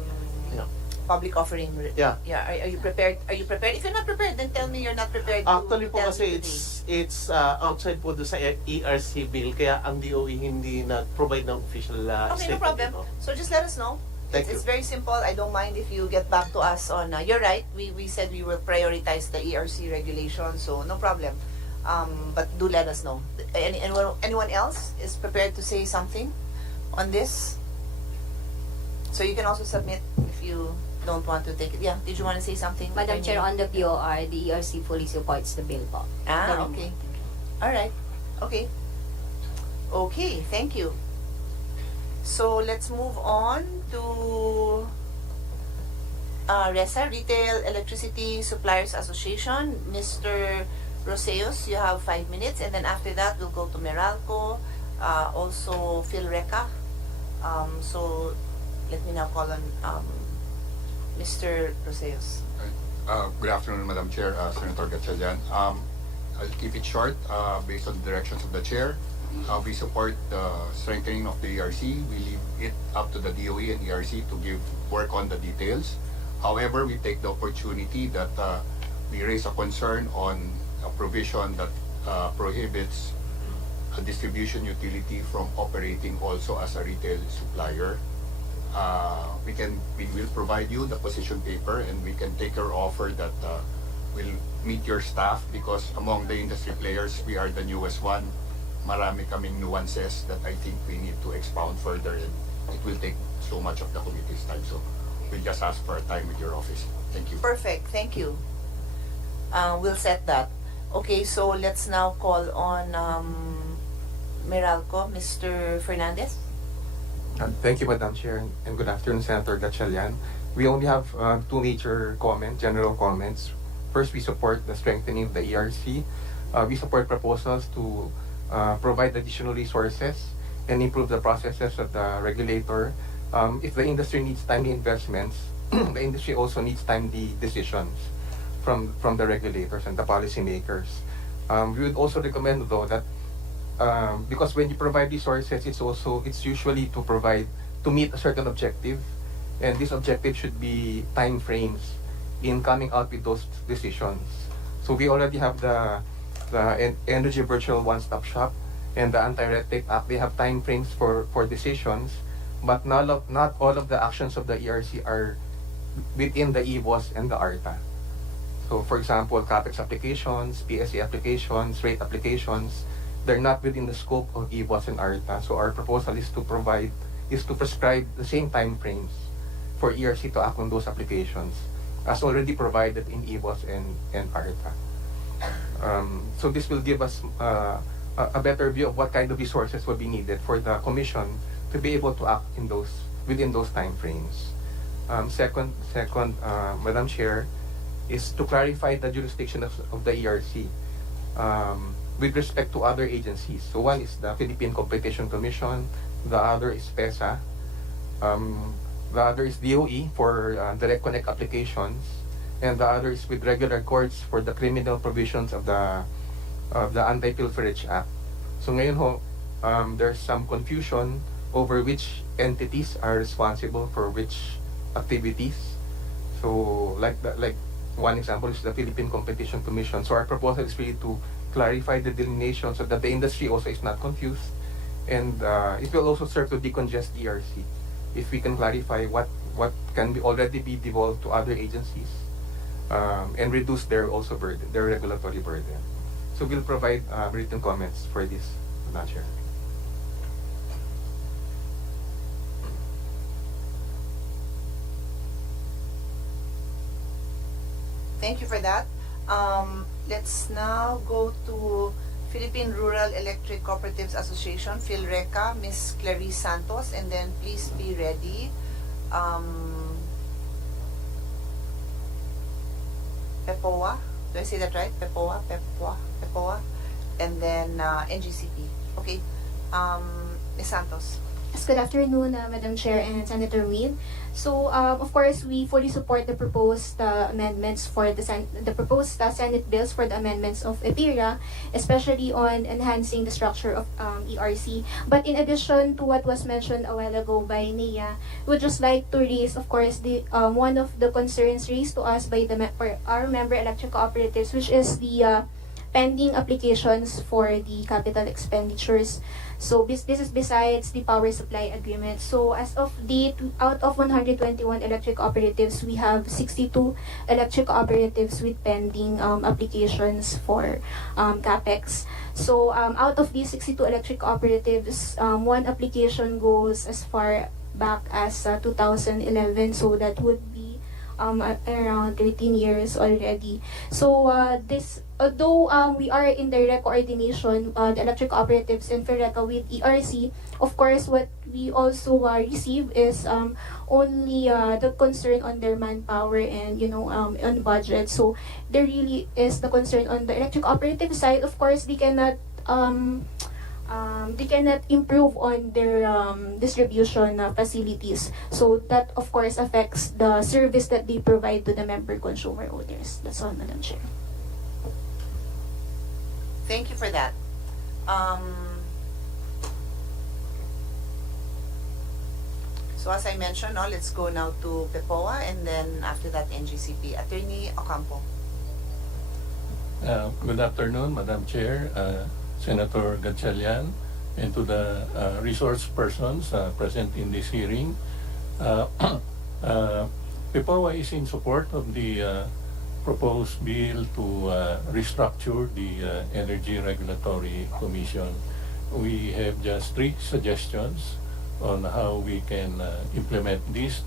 public offering. Yeah. Yeah. Are you prepared? Are you prepared? If you're not prepared, then tell me you're not prepared. actually to po tell kasi me today. it's outside po doon sa ERC bill, kaya ang DOE hindi nag-provide ng official Okay, no statement problem. dito. So just let us know. Thank It's you. very simple. I don't mind if you get back to us on. You're right. We said we will prioritize the ERC regulation, so no problem. But do let us know. Anyone else is prepared to say something on this? So you can also submit if you don't want to take it. Yeah. Did you want to say something? Madam Chair, on the BOR, the ERC fully supports the bill po. Ah, okay. All right. Okay. Okay, thank you. So let's move on to RESA, Retail Electricity Suppliers Association. Mr. Roseos, you have 5 minutes, and then after that we'll go to Meralco, also Philreca. So let me now call on Mr. Roseos. Good afternoon, Madam Chair, Senator Gatchalian. I'll keep it short based on the directions of the Chair. We support the strengthening of the ERC. We leave it up to the DOE and ERC to work on the details. However, we take the opportunity that we raise a concern on a provision that prohibits a distribution utility from operating also as a retail supplier. We will provide you the position paper, and we can take your offer that will meet your staff, because among the industry players, we are the newest one. Marami kaming nuances that I think we need to expound further, and it will take so much of the committee's time. So we'll just ask for a time with your office. Thank you. Perfect, thank you. We'll set that. Okay, so let's now call on Meralco, Mr. Fernandez. Thank you, Madam Chair, and good afternoon, Senator Gatchalian. We only have two major general comments. First, we support the strengthening of the ERC. We support proposals to provide additional resources and improve the processes of the regulator. If the industry needs timely investments, the industry also needs timely decisions from the regulators and the policymakers. We would also recommend, though, that because when you provide resources, it's usually to meet a certain objective, and this objective should be time frames in coming out with those decisions. So we already have the Energy Virtual One-Stop Shop and the Anti-Red Tape Act. They have time frames for decisions, but not all of the actions of the ERC are within the EBOS and the ARTA. So for example, CAPEX applications, PSA applications, rate applications, they're not within the scope of EBOS and ARTA. So our proposal is to prescribe the same time frames for ERC to act on those applications as already provided in EBOS and ARTA. So this will give us a better view of what kind of resources will be needed for the Commission to be able to act within those time frames. Second, Madam Chair, is to clarify the jurisdiction of the ERC with respect to other agencies. So one is the Philippine Competition Commission, the other is PESA, the other is DOE for direct connect applications, and the other is with regular courts for the criminal provisions of the Anti-Pilferage Act. So ngayon ho, there's some confusion over which entities are responsible for which activities. So like one example is the Philippine Competition Commission. So our proposal is really to clarify the delineation so that the industry also is not confused, and it will also serve to decongest ERC if we can clarify what can be already be devolved to other agencies, and reduce their also burden, their regulatory burden. So we'll provide written comments for this, Madam Chair. Thank you for that. Let's now go to Philippine Rural Electric Cooperatives Association, PhilReca, Ms. Clarice Santos, and then please be ready. Pepoa, do I say that right? Pepoa, and then NGCP. Okay, Ms. Santos. Yes, good afternoon, Madam Chair and Senator Win. So, of course, we fully support the proposed amendments for the proposed Senate bills for the amendments of EPIRA, especially on enhancing the structure of ERC. But in addition to what was mentioned a while ago by Nia, we would just like to raise, of course, the one of the concerns raised to us by our member electric cooperatives, which is the pending applications for the capital expenditures. So this is besides the power supply agreement. So as of date, out of 121 electric cooperatives, we have 62 electric cooperatives with pending applications for capex. So out of these 62 electric cooperatives, one application goes as far back as 2011. So that would be around 13 years already. So although we are in direct coordination, the electric cooperatives and PhilReca with ERC, of course, what we also receive is only the concern on their manpower and on budget. So there really is the concern on the electric cooperative side. Of course, they cannot improve on their distribution facilities. So that, of course, affects the service that they provide to the member consumer owners. That's all, Madam Chair. Thank you for that. So as I mentioned, let's go now to Pepoa and then after that NGCP. Attorney Ocampo. Good afternoon, Madam Chair, Senator Gatchalian, and to the resource persons present in this hearing. Pepoa is in support of the proposed bill to restructure the Energy Regulatory Commission. We have just 3 suggestions on how we can implement this.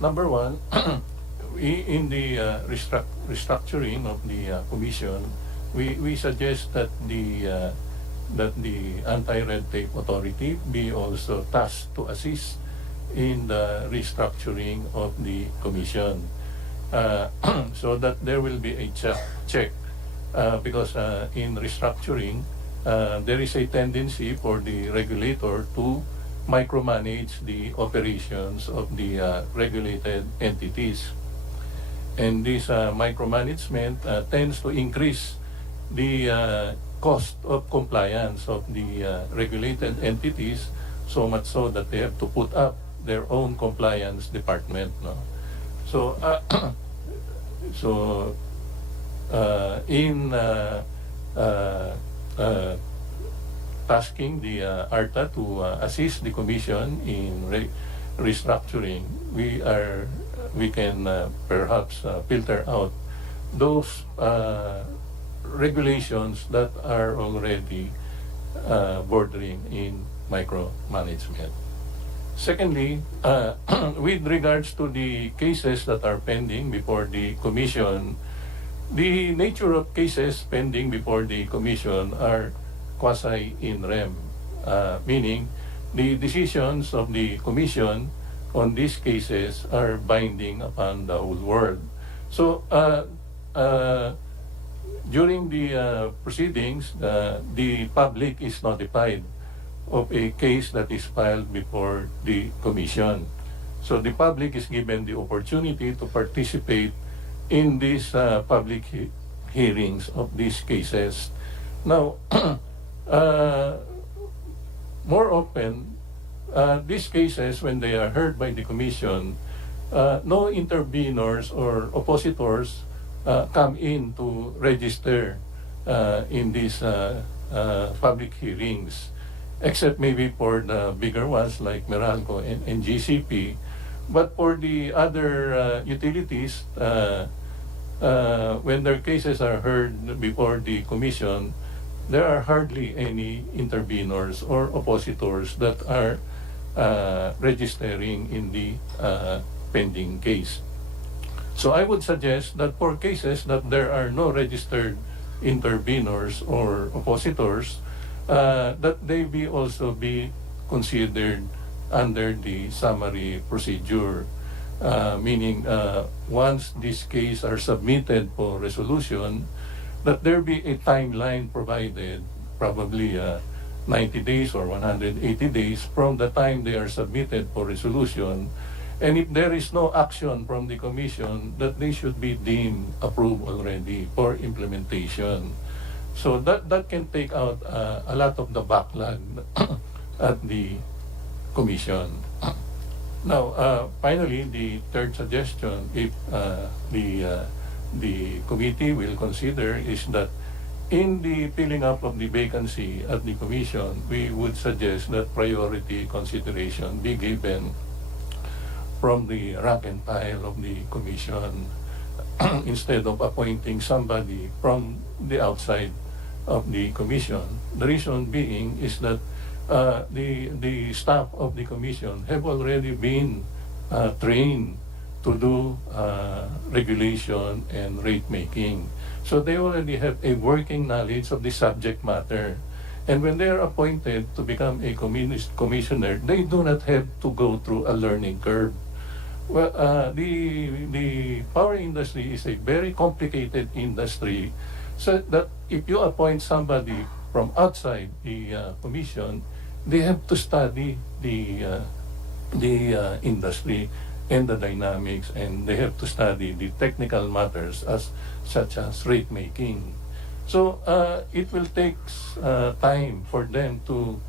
Number 1, in the restructuring of the commission, we suggest that the Anti-Red Tape Authority be also tasked to assist in the restructuring of the commission, so that there will be a check because in restructuring there is a tendency for the regulator to micromanage the operations of the regulated entities, and this micromanagement tends to increase the cost of compliance of the regulated entities, so much so that they have to put up their own compliance department. No? So, in tasking the ARTA to assist the Commission in restructuring, we can perhaps filter out those regulations that are already bordering in micromanagement. Secondly, with regards to the cases that are pending before the Commission, the nature of cases pending before the Commission are quasi in rem, meaning the decisions of the Commission on these cases are binding upon the whole world. So, during the proceedings, the public is notified of a case that is filed before the Commission. So the public is given the opportunity to participate in these public hearings of these cases. Now, more often, these cases, when they are heard by the Commission, no intervenors or oppositors come in to register in these public hearings, except maybe for the bigger ones like Meralco and GCP. But for the other utilities, when their cases are heard before the commission, there are hardly any intervenors or oppositors that are registering in the pending case. So I would suggest that for cases that there are no registered intervenors or oppositors, that they be also be considered under the summary procedure, meaning once these cases are submitted for resolution, that there be a timeline provided, probably 90 days or 180 days from the time they are submitted for resolution. And if there is no action from the commission, that they should be deemed approved already for implementation. So that can take out a lot of the backlog at the commission. Now, finally, the third suggestion, if the committee will consider, is that in the filling up of the vacancy at the commission, we would suggest that priority consideration be given from the rank and file of the commission instead of appointing somebody from the outside of the commission. The reason being is that the staff of the commission have already been trained to do regulation and rate making. So they already have a working knowledge of the subject matter. And when they are appointed to become a commissioner, they do not have to go through a learning curve. Well, the power industry is a very complicated industry, so that if you appoint somebody from outside the commission, they have to study the industry and the dynamics, and they have to study the technical matters such as rate making. So it will take time for them to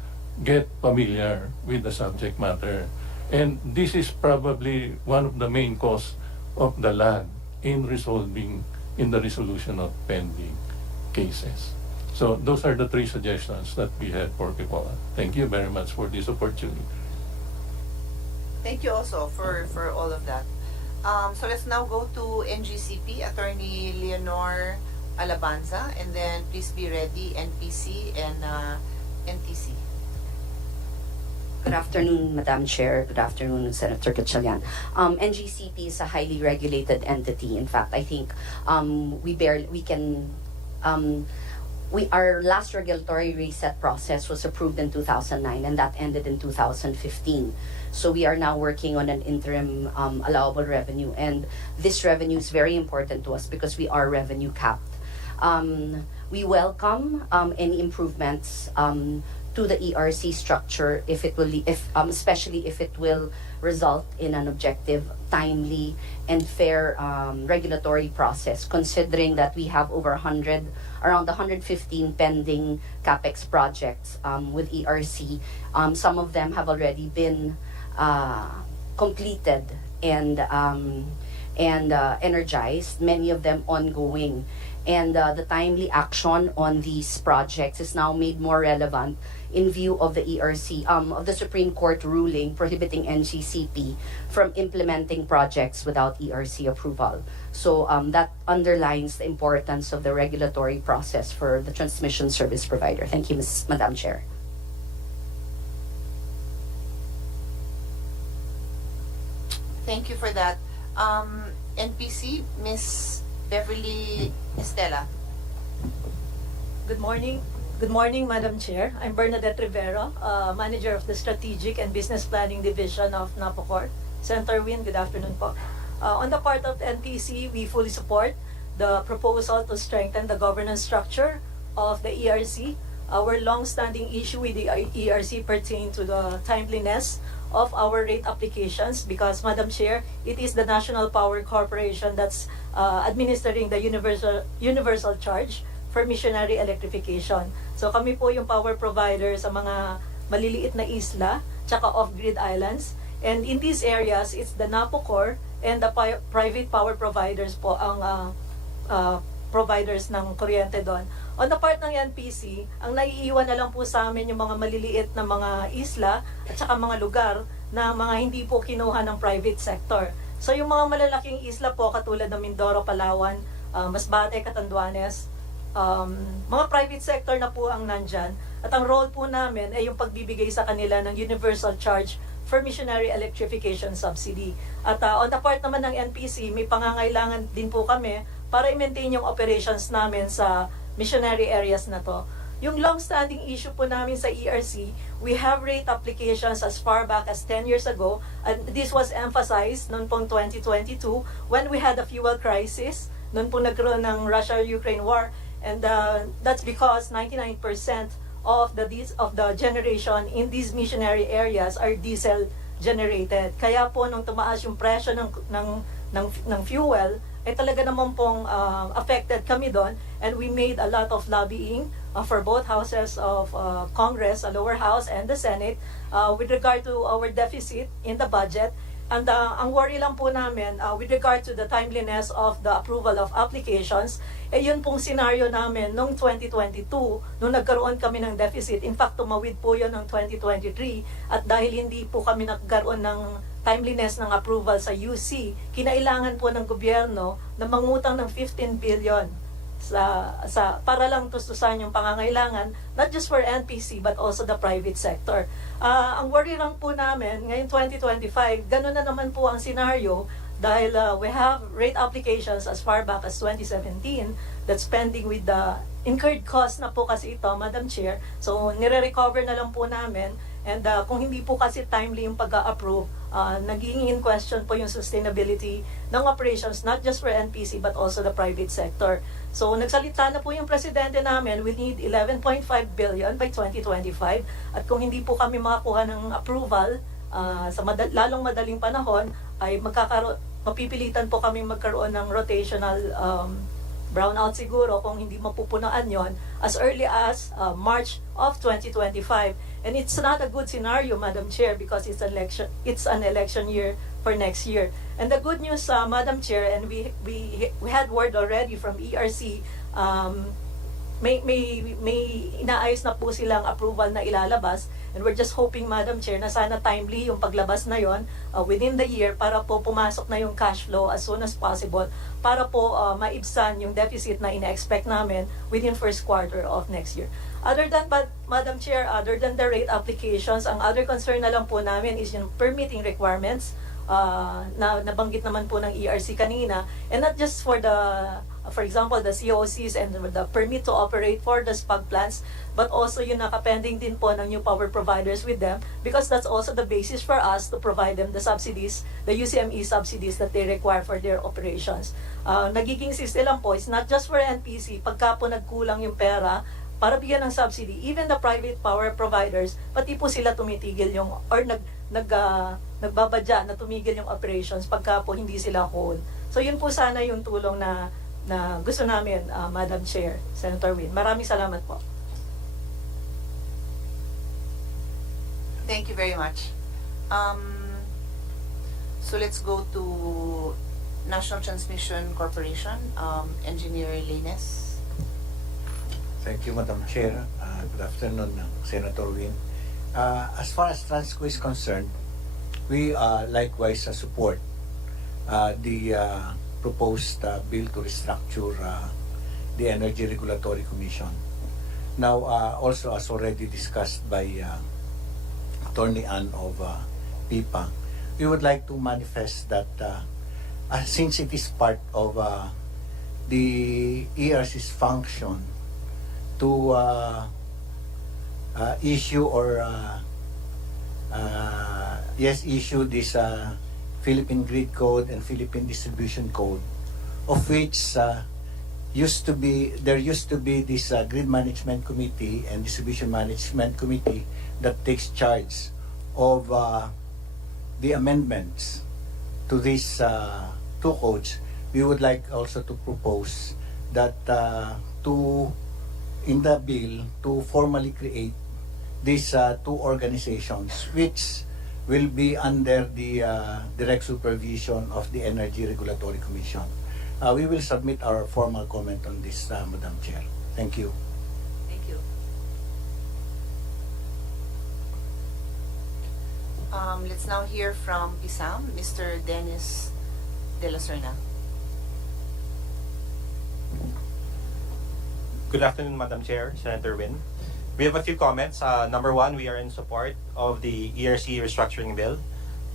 get familiar with the subject matter. And this is probably one of the main cause of the lag in the resolution of pending cases. So those are the three suggestions that we had for Kipoa. Thank you very much for this opportunity. Thank you also for all of that. So let's now go to NGCP, Attorney Leonor Alabanza, and then please be ready, NPC and NTC. Good afternoon, Madam Chair. Good afternoon, Senator Gatchalian. NGCP is a highly regulated entity. In fact, I think our last regulatory reset process was approved in 2009, and that ended in 2015. So we are now working on an interim allowable revenue, and this revenue is very important to us because we are revenue capped. We welcome any improvements to the ERC structure especially if it will result in an objective, timely, and fair regulatory process, considering that we have around 115 pending CapEx projects with ERC. Some of them have already been completed and energized, many of them ongoing. And the timely action on these projects is now made more relevant in view of the ERC, of the Supreme Court ruling prohibiting NGCP from implementing projects without ERC approval. So that underlines the importance of the regulatory process for the transmission service provider. Thank you, Madam Chair. Thank you for that. NPC, Ms. Beverly Estela. Good morning. Good morning, Madam Chair. I'm Bernadette Rivera, Manager of the Strategic and Business Planning Division of NAPOCOR. Senator Win, good afternoon po. On the part of NTC, we fully support the proposal to strengthen the governance structure of the ERC. Our long-standing issue with the ERC pertain to the timeliness of our rate applications because, Madam Chair, it is the National Power Corporation that's administering the universal charge for missionary electrification. So kami po yung power provider sa mga maliliit na isla tsaka off-grid islands. And in these areas, it's the NAPOCOR and the private power providers po ang providers ng kuryente doon. On the part ng NPC, ang naiiwan na lang po sa amin yung mga maliliit na mga isla at saka mga lugar na mga hindi po kinuha ng private sector. So yung mga malalaking isla po katulad ng Mindoro, Palawan, Masbate, Catanduanes, mga private sector na po ang nandyan. At ang role po namin ay yung pagbibigay sa kanila ng universal charge for missionary electrification subsidy. At on the part naman ng NPC, may pangangailangan din po kami para i-maintain yung operations namin sa missionary areas na to. Yung long-standing issue po namin sa ERC, we have rate applications as far back as 10 years ago, and this was emphasized noong pong 2022 when we had a fuel crisis, noon po nagkaroon ng Russia-Ukraine war, and that's because 99% of the generation in these missionary areas are diesel generated. Kaya po nung tumaas yung presyo ng fuel, ay talaga naman pong affected kami doon, and we made a lot of lobbying for both houses of Congress, the lower house and the Senate, with regard to our deficit in the budget. And ang worry lang po namin with regard to the timeliness of the approval of applications, yun pong scenario namin noong 2022, nung nagkaroon kami ng deficit. In fact, tumawid po yun ng 2023, at dahil hindi po kami nagkaroon ng timeliness ng approval sa UC, kinailangan po ng gobyerno na mangutang ng 15 billion para lang tustusan yung pangangailangan, not just for NPC but also the private sector. Ang worry lang po namin ngayong 2025, ganun na naman po ang scenario dahil we have rate applications as far back as 2017 that's pending with the incurred cost na po kasi ito, Madam Chair. So nire-recover na lang po namin, and kung hindi po kasi timely yung pag-a-approve, naging in question po yung sustainability ng operations not just for NPC but also the private sector. So nagsalita na po yung presidente namin, we need 11.5 billion by 2025, at kung hindi po kami makakuha ng approval sa lalong madaling panahon, ay mapipilitan po kami magkaroon ng rotational brownout siguro kung hindi mapupunaan yon as early as March of 2025. And it's not a good scenario, Madam Chair, because it's an election year for next year. And the good news, Madam Chair, and we had word already from ERC, may inaayos na po silang approval na ilalabas, and we're just hoping, Madam Chair, na sana timely yung paglabas na yon within the year para po pumasok na yung cash flow as soon as possible para po maibsan yung deficit na ina-expect namin within first quarter of next year. Other than, Madam Chair, other than the rate applications, ang other concern na lang po namin is yung permitting requirements na nabanggit naman po ng ERC kanina, and not just for example, the COCs and the permit to operate for the SPAG plants, but also yung nakapending din po ng new power providers with them, because that's also the basis for us to provide them the subsidies, the UCME subsidies that they require for their operations. Nagiging system lang po, it's not just for NPC, pagka po nagkulang yung pera para bigyan ng subsidy, even the private power providers, pati po sila tumitigil yung, or nagbabadya na tumigil yung operations pagka po hindi sila whole. So yun po sana yung tulong na gusto namin, Madam Chair, Senator Win. Maraming salamat po. Thank you very much. So let's go to National Transmission Corporation, Engineer Laines. Thank you, Madam Chair. Good afternoon, Senator Win. As far as Transco is concerned, we likewise support the proposed bill to restructure the Energy Regulatory Commission. Now, also as already discussed by Attorney Ann of PIPA, we would like to manifest that since it is part of the ERC's function to issue or issue this Philippine Grid Code and Philippine Distribution Code, of which there used to be this Grid Management Committee and Distribution Management Committee that takes charge of the amendments to these two codes. We would like also to propose that in the bill to formally create these two organizations, which will be under the direct supervision of the Energy Regulatory Commission. We will submit our formal comment on this, Madam Chair. Thank you. Thank you. Let's now hear from PISAM, Mr. Dennis De La Serna. Good afternoon, Madam Chair, Senator Win. We have a few comments. Number one, we are in support of the ERC restructuring bill.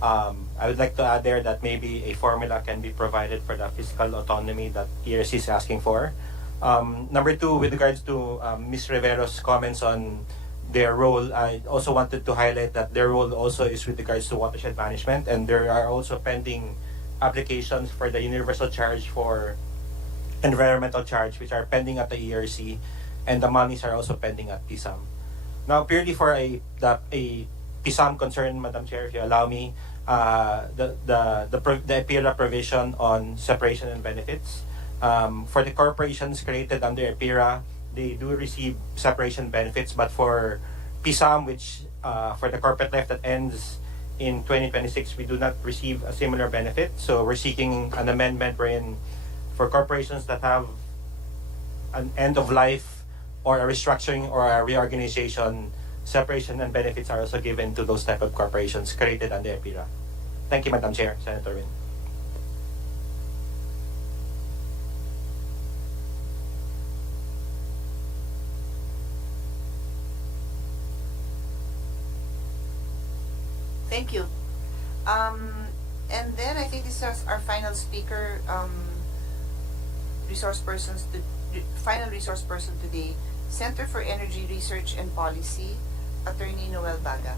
I would like to add there that maybe a formula can be provided for the fiscal autonomy that ERC is asking for. Number two, with regards to Ms. Rivero's comments on their role, I also wanted to highlight that their role also is with regards to watershed management, and there are also pending applications for the universal charge for environmental charge, which are pending at the ERC, and the monies are also pending at PISAM. Now, purely for a PISAM concern, Madam Chair, if you allow me, the EPIRA provision on separation and benefits. For the corporations created under EPIRA, they do receive separation benefits, but for PISAM, which for the corporate life that ends in 2026, we do not receive a similar benefit. So we're seeking an amendment wherein for corporations that have an end of life or a restructuring or a reorganization, separation and benefits are also given to those type of corporations created under EPIRA. Thank you, Madam Chair, Senator Win. Thank you. And then I think this is our final speaker, final resource person today, Center for Energy Research and Policy, Attorney Noel Baga.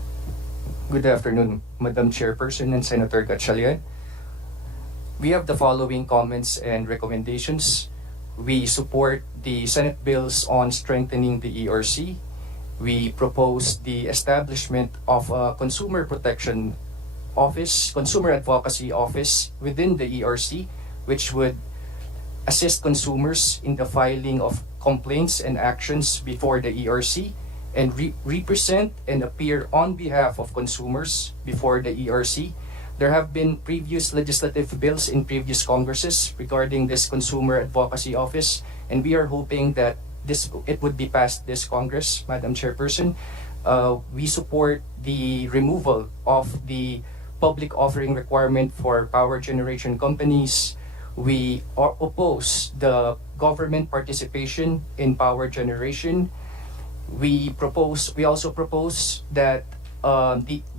Good afternoon, Madam Chairperson and Senator Gatchalian. We have the following comments and recommendations. We support the Senate bills on strengthening the ERC. We propose the establishment of a consumer protection office, consumer advocacy office within the ERC, which would assist consumers in the filing of complaints and actions before the ERC and represent and appear on behalf of consumers before the ERC. There have been previous legislative bills in previous Congresses regarding this consumer advocacy office, and we are hoping that it would be passed this Congress, Madam Chairperson. We support the removal of the public offering requirement for power generation companies. We oppose the government participation in power generation. We also propose that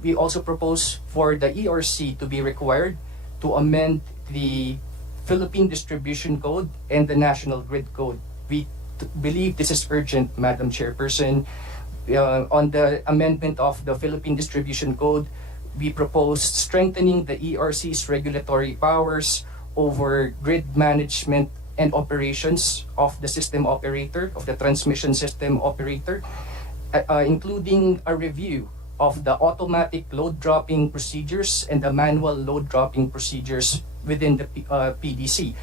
we also propose for the ERC to be required to amend the Philippine Distribution Code and the National Grid Code. We believe this is urgent, Madam Chairperson. On the amendment of the Philippine Distribution Code, we propose strengthening the ERC's regulatory powers over grid management and operations of the system operator, of the transmission system operator, including a review of the automatic load dropping procedures and the manual load dropping procedures within the PDC.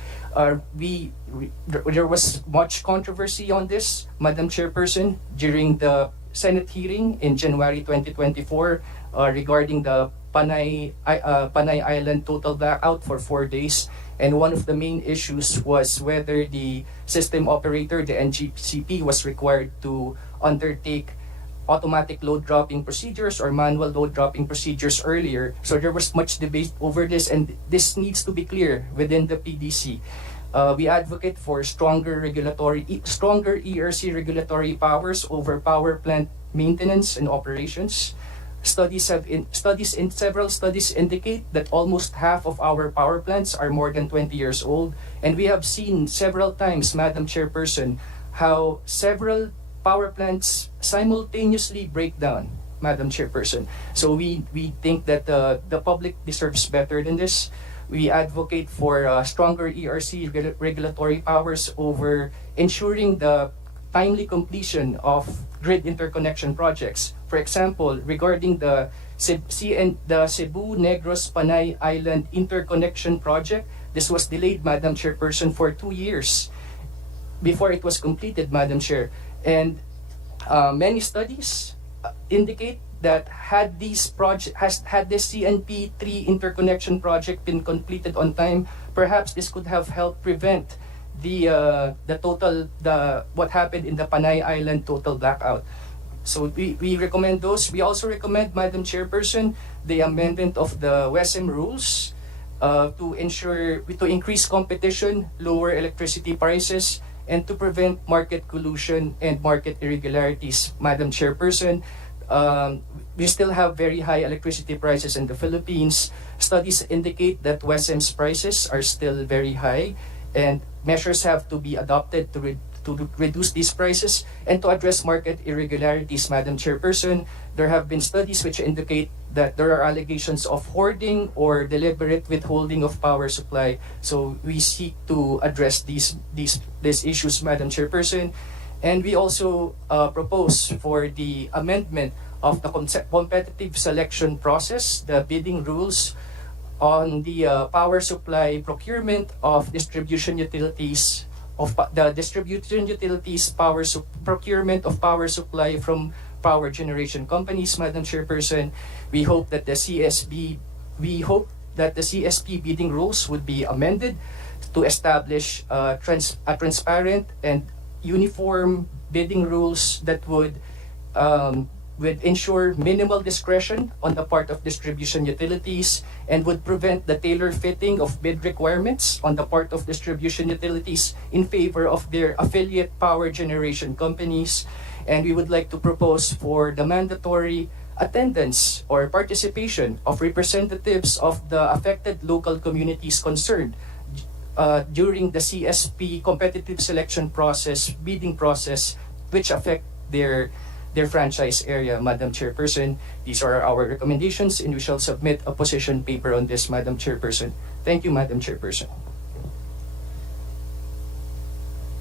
There was much controversy on this, Madam Chairperson, during the Senate hearing in January 2024 regarding the Panay Island total blackout for 4 days. And one of the main issues was whether the system operator, the NGCP, was required to undertake automatic load dropping procedures or manual load dropping procedures earlier. So there was much debate over this, and this needs to be clear within the PDC. We advocate for stronger ERC regulatory powers over power plant maintenance and operations. Several studies indicate that almost half of our power plants are more than 20 years old, and we have seen several times, Madam Chairperson, how several power plants simultaneously break down, Madam Chairperson. So we think that the public deserves better than this. We advocate for stronger ERC regulatory powers over ensuring the timely completion of grid interconnection projects. For example, regarding the Cebu Negros Panay Island interconnection project, this was delayed, Madam Chairperson, for 2 years before it was completed, Madam Chair. And many studies indicate that had this CNP3 interconnection project been completed on time, perhaps this could have helped prevent what happened in the Panay Island total blackout. So we recommend those. We also recommend, Madam Chairperson, the amendment of the WESM rules to increase competition, lower electricity prices, and to prevent market collusion and market irregularities. Madam Chairperson, we still have very high electricity prices in the Philippines. Studies indicate that WESM's prices are still very high, and measures have to be adopted to reduce these prices and to address market irregularities. Madam Chairperson, there have been studies which indicate that there are allegations of hoarding or deliberate withholding of power supply. So we seek to address these issues, Madam Chairperson. And we also propose for the amendment of the competitive selection process, the bidding rules on the power supply procurement of distribution utilities, procurement of power supply from power generation companies. Madam Chairperson, we hope that the CSP bidding rules would be amended to establish a transparent and uniform bidding rules that would ensure minimal discretion on the part of distribution utilities and would prevent the tailor fitting of bid requirements on the part of distribution utilities in favor of their affiliate power generation companies. And we would like to propose for the mandatory attendance or participation of representatives of the affected local communities concerned during the CSP competitive selection process, bidding process, which affect their franchise area. Madam Chairperson, these are our recommendations, and we shall submit a position paper on this, Madam Chairperson. Thank you, Madam Chairperson.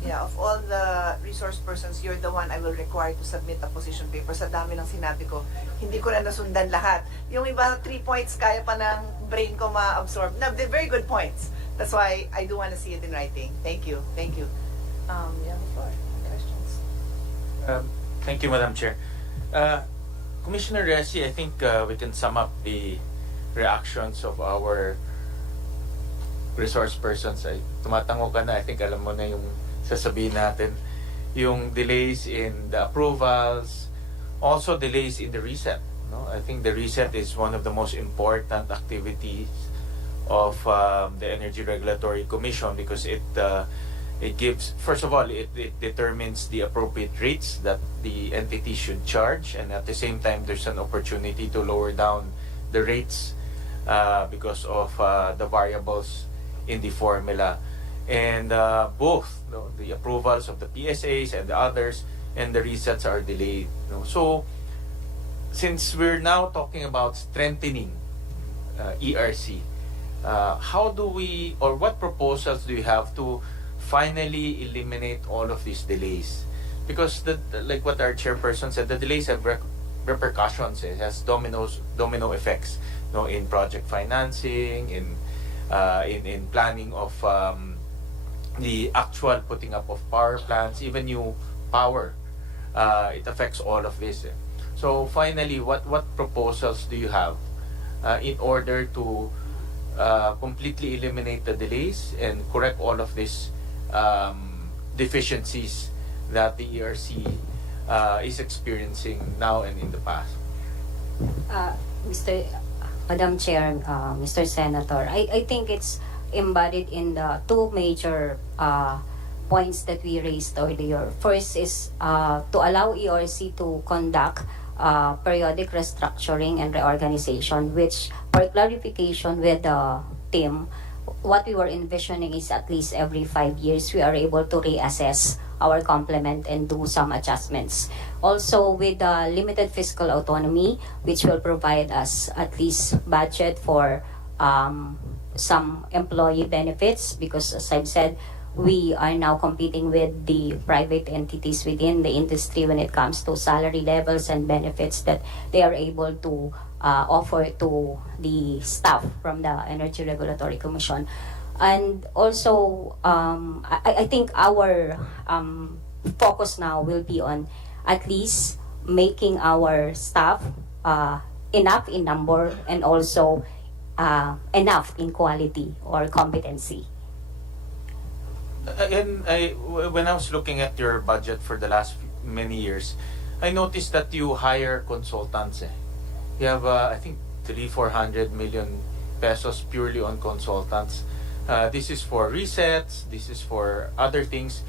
Yeah, of all the resource persons, you're the one I will require to submit a position paper. Sa dami ng sinabi ko, hindi ko na nasundan lahat. Yung iba, 3 points, kaya pa ng brain ko ma-absorb. No, they're very good points. That's why I do want to see it in writing. Thank you. Thank you. You have the floor. Questions? Thank you, Madam Chair. Commissioner Resi, I think we can sum up the reactions of our resource persons. Ay, tumatango ka na, I think alam mo na yung sasabihin natin. Yung delays in the approvals, also delays in the reset. No? I think the reset is one of the most important activities of the Energy Regulatory Commission because it gives, first of all, it determines the appropriate rates that the entity should charge, and at the same time there's an opportunity to lower down the rates because of the variables in the formula. And both the approvals of the PSAs and the others and the resets are delayed. So since we're now talking about strengthening ERC, how do we, or what proposals do you have to finally eliminate all of these delays? Because like what our chairperson said, the delays have repercussions. It has domino effects, in project financing, in planning of the actual putting up of power plants, even new power. It affects all of this. So finally, what proposals do you have in order to completely eliminate the delays and correct all of these deficiencies that the ERC is experiencing now and in the past? Madam Chair, Mr. Senator, I think it's embodied in the two major points that we raised earlier. First is to allow ERC to conduct periodic restructuring and reorganization, which, for clarification with the team, what we were envisioning is at least every 5 years we are able to reassess our complement and do some adjustments. Also, with the limited fiscal autonomy, which will provide us at least budget for some employee benefits, because as I've said, we are now competing with the private entities within the industry when it comes to salary levels and benefits that they are able to offer to the staff from the Energy Regulatory Commission. And also, I think our focus now will be on at least making our staff enough in number and also enough in quality or competency. When I was looking at your budget for the last many years, I noticed that you hire consultants. You have, I think, 300-400 million pesos purely on consultants. This is for resets, this is for other things,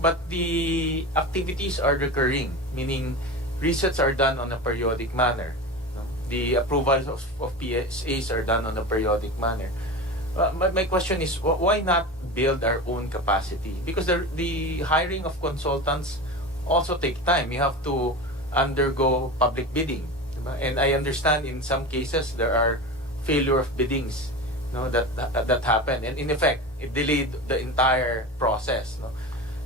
but the activities are recurring, meaning resets are done on a periodic manner. The approvals of PSAs are done on a periodic manner. My question is, why not build our own capacity? Because the hiring of consultants also take time. You have to undergo public bidding. And I understand in some cases there are failure of biddings that happen. And in effect, it delayed the entire process.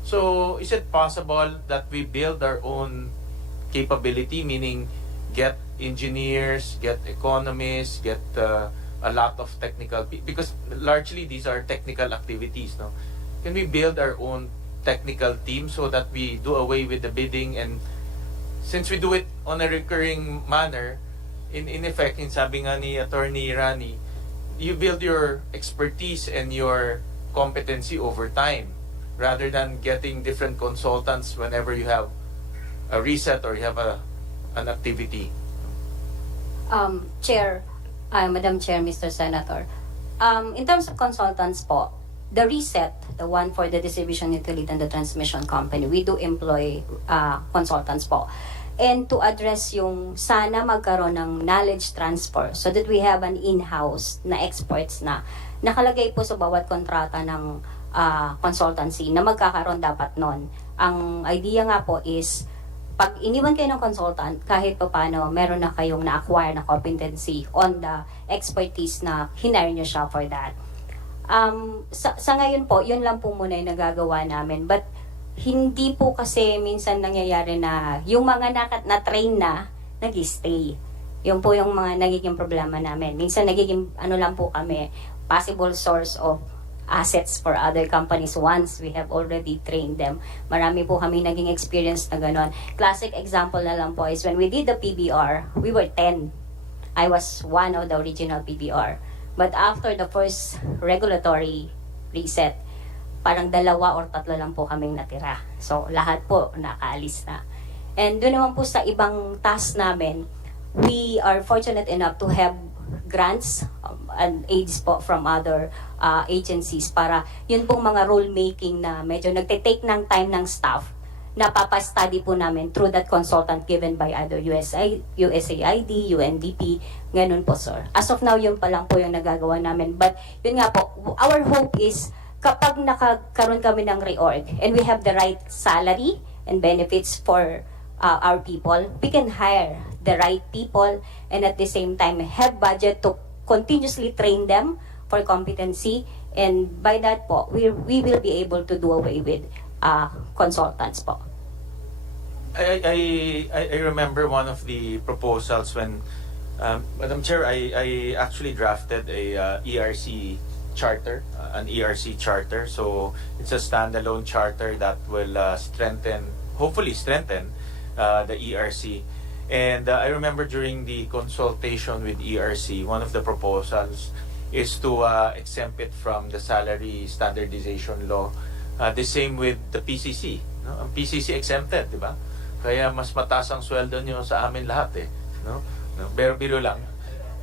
So is it possible that we build our own capability, meaning get engineers, get economists, get a lot of technical people, because largely these are technical activities. Can we build our own technical team so that we do away with the bidding, and since we do it on a recurring manner, in effect, in sabi nga ni Attorney Rani, you build your expertise and your competency over time rather than getting different consultants whenever you have a reset or you have an activity. Chair, Madam Chair, Mr. Senator, in terms of consultants po, the reset, the one for the distribution utility and the transmission company, we do employ consultants po. And to address yung sana magkaroon ng knowledge transfer so that we have an in-house na experts na nakalagay po sa bawat kontrata ng consultancy na magkakaroon dapat nun. Ang idea nga po is pag iniwan kayo ng consultant, kahit pa paano, meron na kayong na-acquire na competency on the expertise na hinire nyo siya for that. Sa ngayon po, yun lang po muna yung nagagawa namin. But hindi po kasi minsan nangyayari na yung mga na-train na, nag-stay. Yun po yung mga nagiging problema namin. Minsan nagiging, lang po kami, possible source of assets for other companies once we have already trained them. Marami po kami naging experience na gano'n. Classic example na lang po is when we did the PBR, we were 10. I was one of the original PBR. But after the first regulatory reset, parang 2 or 3 lang po kaming natira. So, lahat po nakaalis na. And doon naman po sa ibang task namin, we are fortunate enough to have grants and aids po from other agencies para yun pong mga rule-making na medyo nagte-take ng time ng staff na papastudy po namin through that consultant given by either USAID, UNDP, ganun po, sir. As of now, yun pa lang po yung nagagawa namin. But yun nga po, our hope is kapag nakakaroon kami ng reorg and we have the right salary and benefits for our people, we can hire the right people and at the same time have budget to continuously train them for competency, and by that po, we will be able to do away with consultants po. I remember one of the proposals when, Madam Chair, I actually drafted a ERC charter, an ERC charter. So it's a standalone charter that will hopefully strengthen the ERC. And I remember during the consultation with ERC, one of the proposals is to exempt it from the salary standardization law. The same with the PCC. No? Ang PCC exempted, di ba? Kaya mas mataas ang sweldo nyo sa amin lahat eh. No? Biro lang.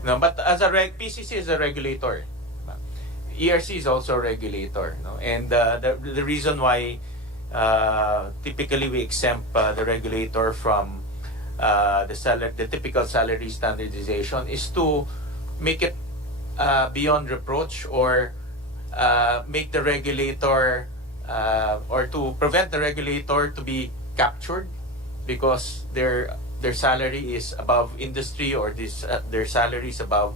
No? But as PCC is a regulator. ERC is also a regulator. No? And the reason why typically we exempt the regulator from the typical salary standardization is to make it beyond reproach, or make the regulator or to prevent the regulator to be captured because their salary is above industry, or their salary is above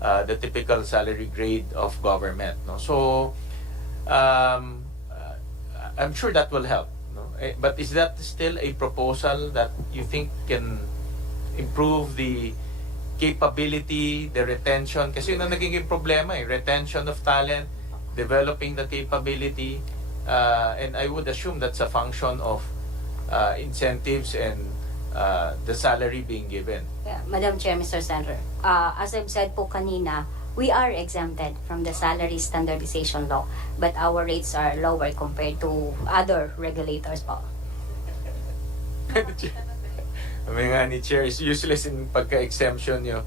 the typical salary grade of government. No? So I'm sure that will help. No? But is that still a proposal that you think can improve the capability, the retention? Kasi yun ang nagiging problema eh. Retention of talent, developing the capability, and I would assume that's a function of incentives and the salary being given. Yeah, Madam Chair, Mr. Senator, as I've said po kanina, we are exempted from the salary standardization law, but our rates are lower compared to other regulators po. Sabi nga ni Chair, is useless in pagka-exemption nyo.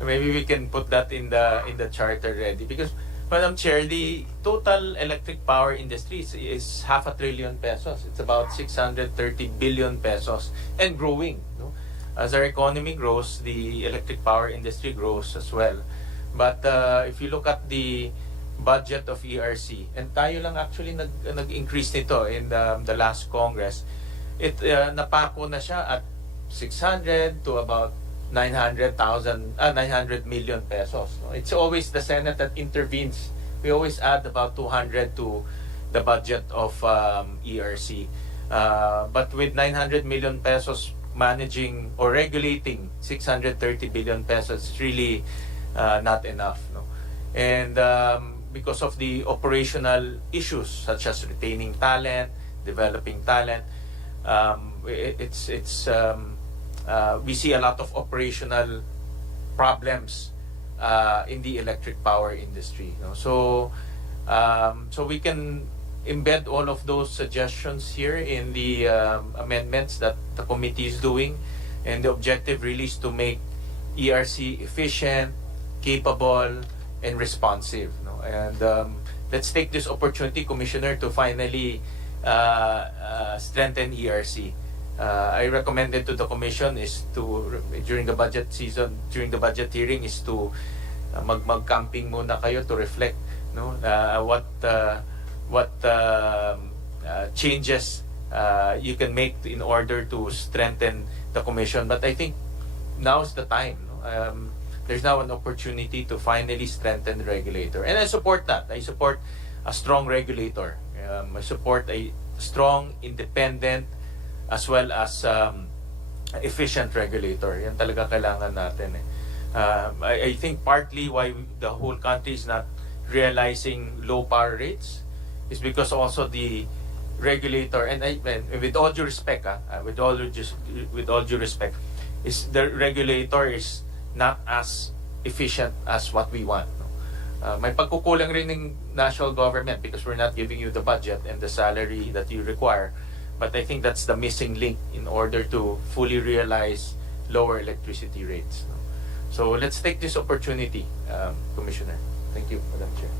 Maybe we can put that in the charter ready. Because, Madam Chair, the total electric power industry is 500 billion pesos. It's about 630 billion pesos and growing. No? As our economy grows, the electric power industry grows as well. But if you look at the budget of ERC, and tayo lang actually nag-increase nito in the last Congress, napako na siya at 600 to about 900 million pesos. No? It's always the Senate that intervenes. We always add about 200 to the budget of ERC. But with 900 million pesos managing or regulating 630 billion pesos, it's really not enough. No? And because of the operational issues such as retaining talent, developing talent, we see a lot of operational problems in the electric power industry. You know? So we can embed all of those suggestions here in the amendments that the committee is doing, and the objective really is to make ERC efficient, capable, and responsive. You know? And let's take this opportunity, Commissioner, to finally strengthen ERC. I recommended to the Commission is to, during the budget season, during the budget hearing, is to mag-camping muna kayo to reflect, no, what changes you can make in order to strengthen the Commission. But I think now is the time. No? There's now an opportunity to finally strengthen the regulator, and I support that. I support a strong regulator. I support a strong, independent, as well as efficient regulator. Yan talaga kailangan natin. I think partly why the whole country is not realizing low power rates is because also the regulator, and with all due respect, with all due respect, is the regulator is not as efficient as what we want. No? May pagkukulang rin ng national government because we're not giving you the budget and the salary that you require. But I think that's the missing link in order to fully realize lower electricity rates. No? So let's take this opportunity, Commissioner. Thank you, Madam Chair.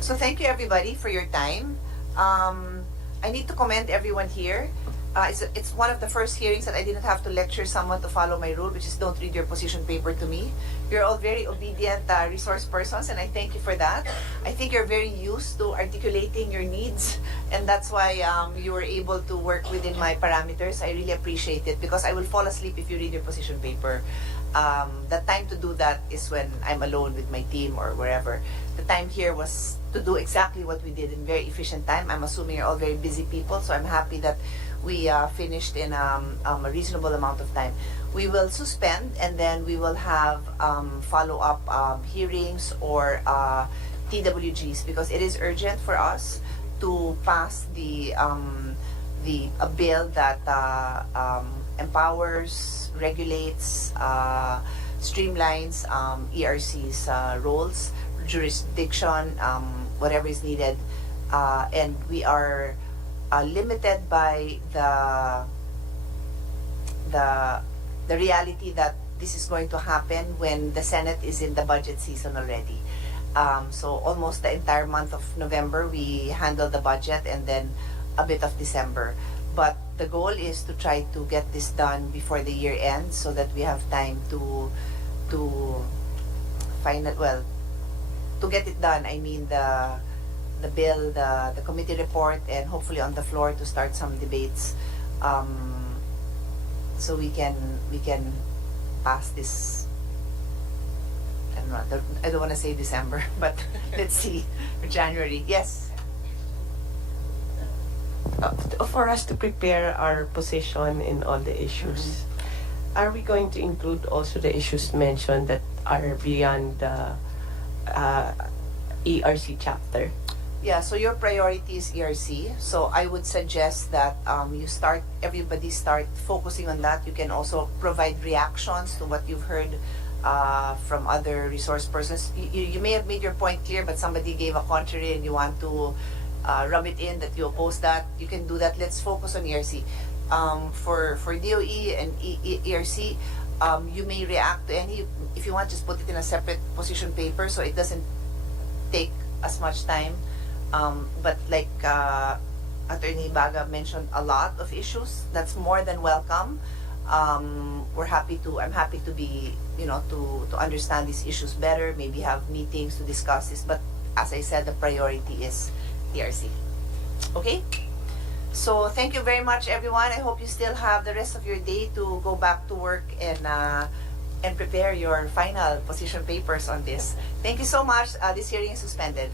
So thank you everybody for your time. I need to commend everyone here. It's one of the first hearings that I didn't have to lecture someone to follow my rule, which is don't read your position paper to me. You're all very obedient resource persons, and I thank you for that. I think you're very used to articulating your needs, and that's why you were able to work within my parameters. I really appreciate it, because I will fall asleep if you read your position paper. The time to do that is when I'm alone with my team or wherever. The time here was to do exactly what we did in very efficient time. I'm assuming you're all very busy people, so I'm happy that we finished in a reasonable amount of time. We will suspend, and then we will have follow-up hearings or TWGs, because it is urgent for us to pass a bill that empowers, regulates, streamlines ERC's roles, jurisdiction, whatever is needed, and we are limited by the reality that this is going to happen when the Senate is in the budget season already. So almost the entire month of November we handle the budget, and then a bit of December. But the goal is to try to get this done before the year ends, so that we have time to get it done. I mean the bill, the committee report, and hopefully on the floor to start some debates, so we can pass this. I don't want to say December, but let's see, January. Yes. For us to prepare our position in all the issues, are we going to include also the issues mentioned that are beyond the ERC chapter? Yeah, so your priority is ERC. So I would suggest that everybody start focusing on that. You can also provide reactions to what you've heard from other resource persons. You may have made your point clear, but somebody gave a contrary and you want to rub it in that you oppose that. You can do that. Let's focus on ERC. For DOE and ERC, you may react to any, if you want, just put it in a separate position paper so it doesn't take as much time. But like Attorney Baga mentioned, a lot of issues. That's more than welcome. I'm happy to be, to understand these issues better, maybe have meetings to discuss this. But as I said, the priority is ERC. Okay? So thank you very much, everyone. I hope you still have the rest of your day to go back to work and prepare your final position papers on this. Thank you so much. This hearing is suspended.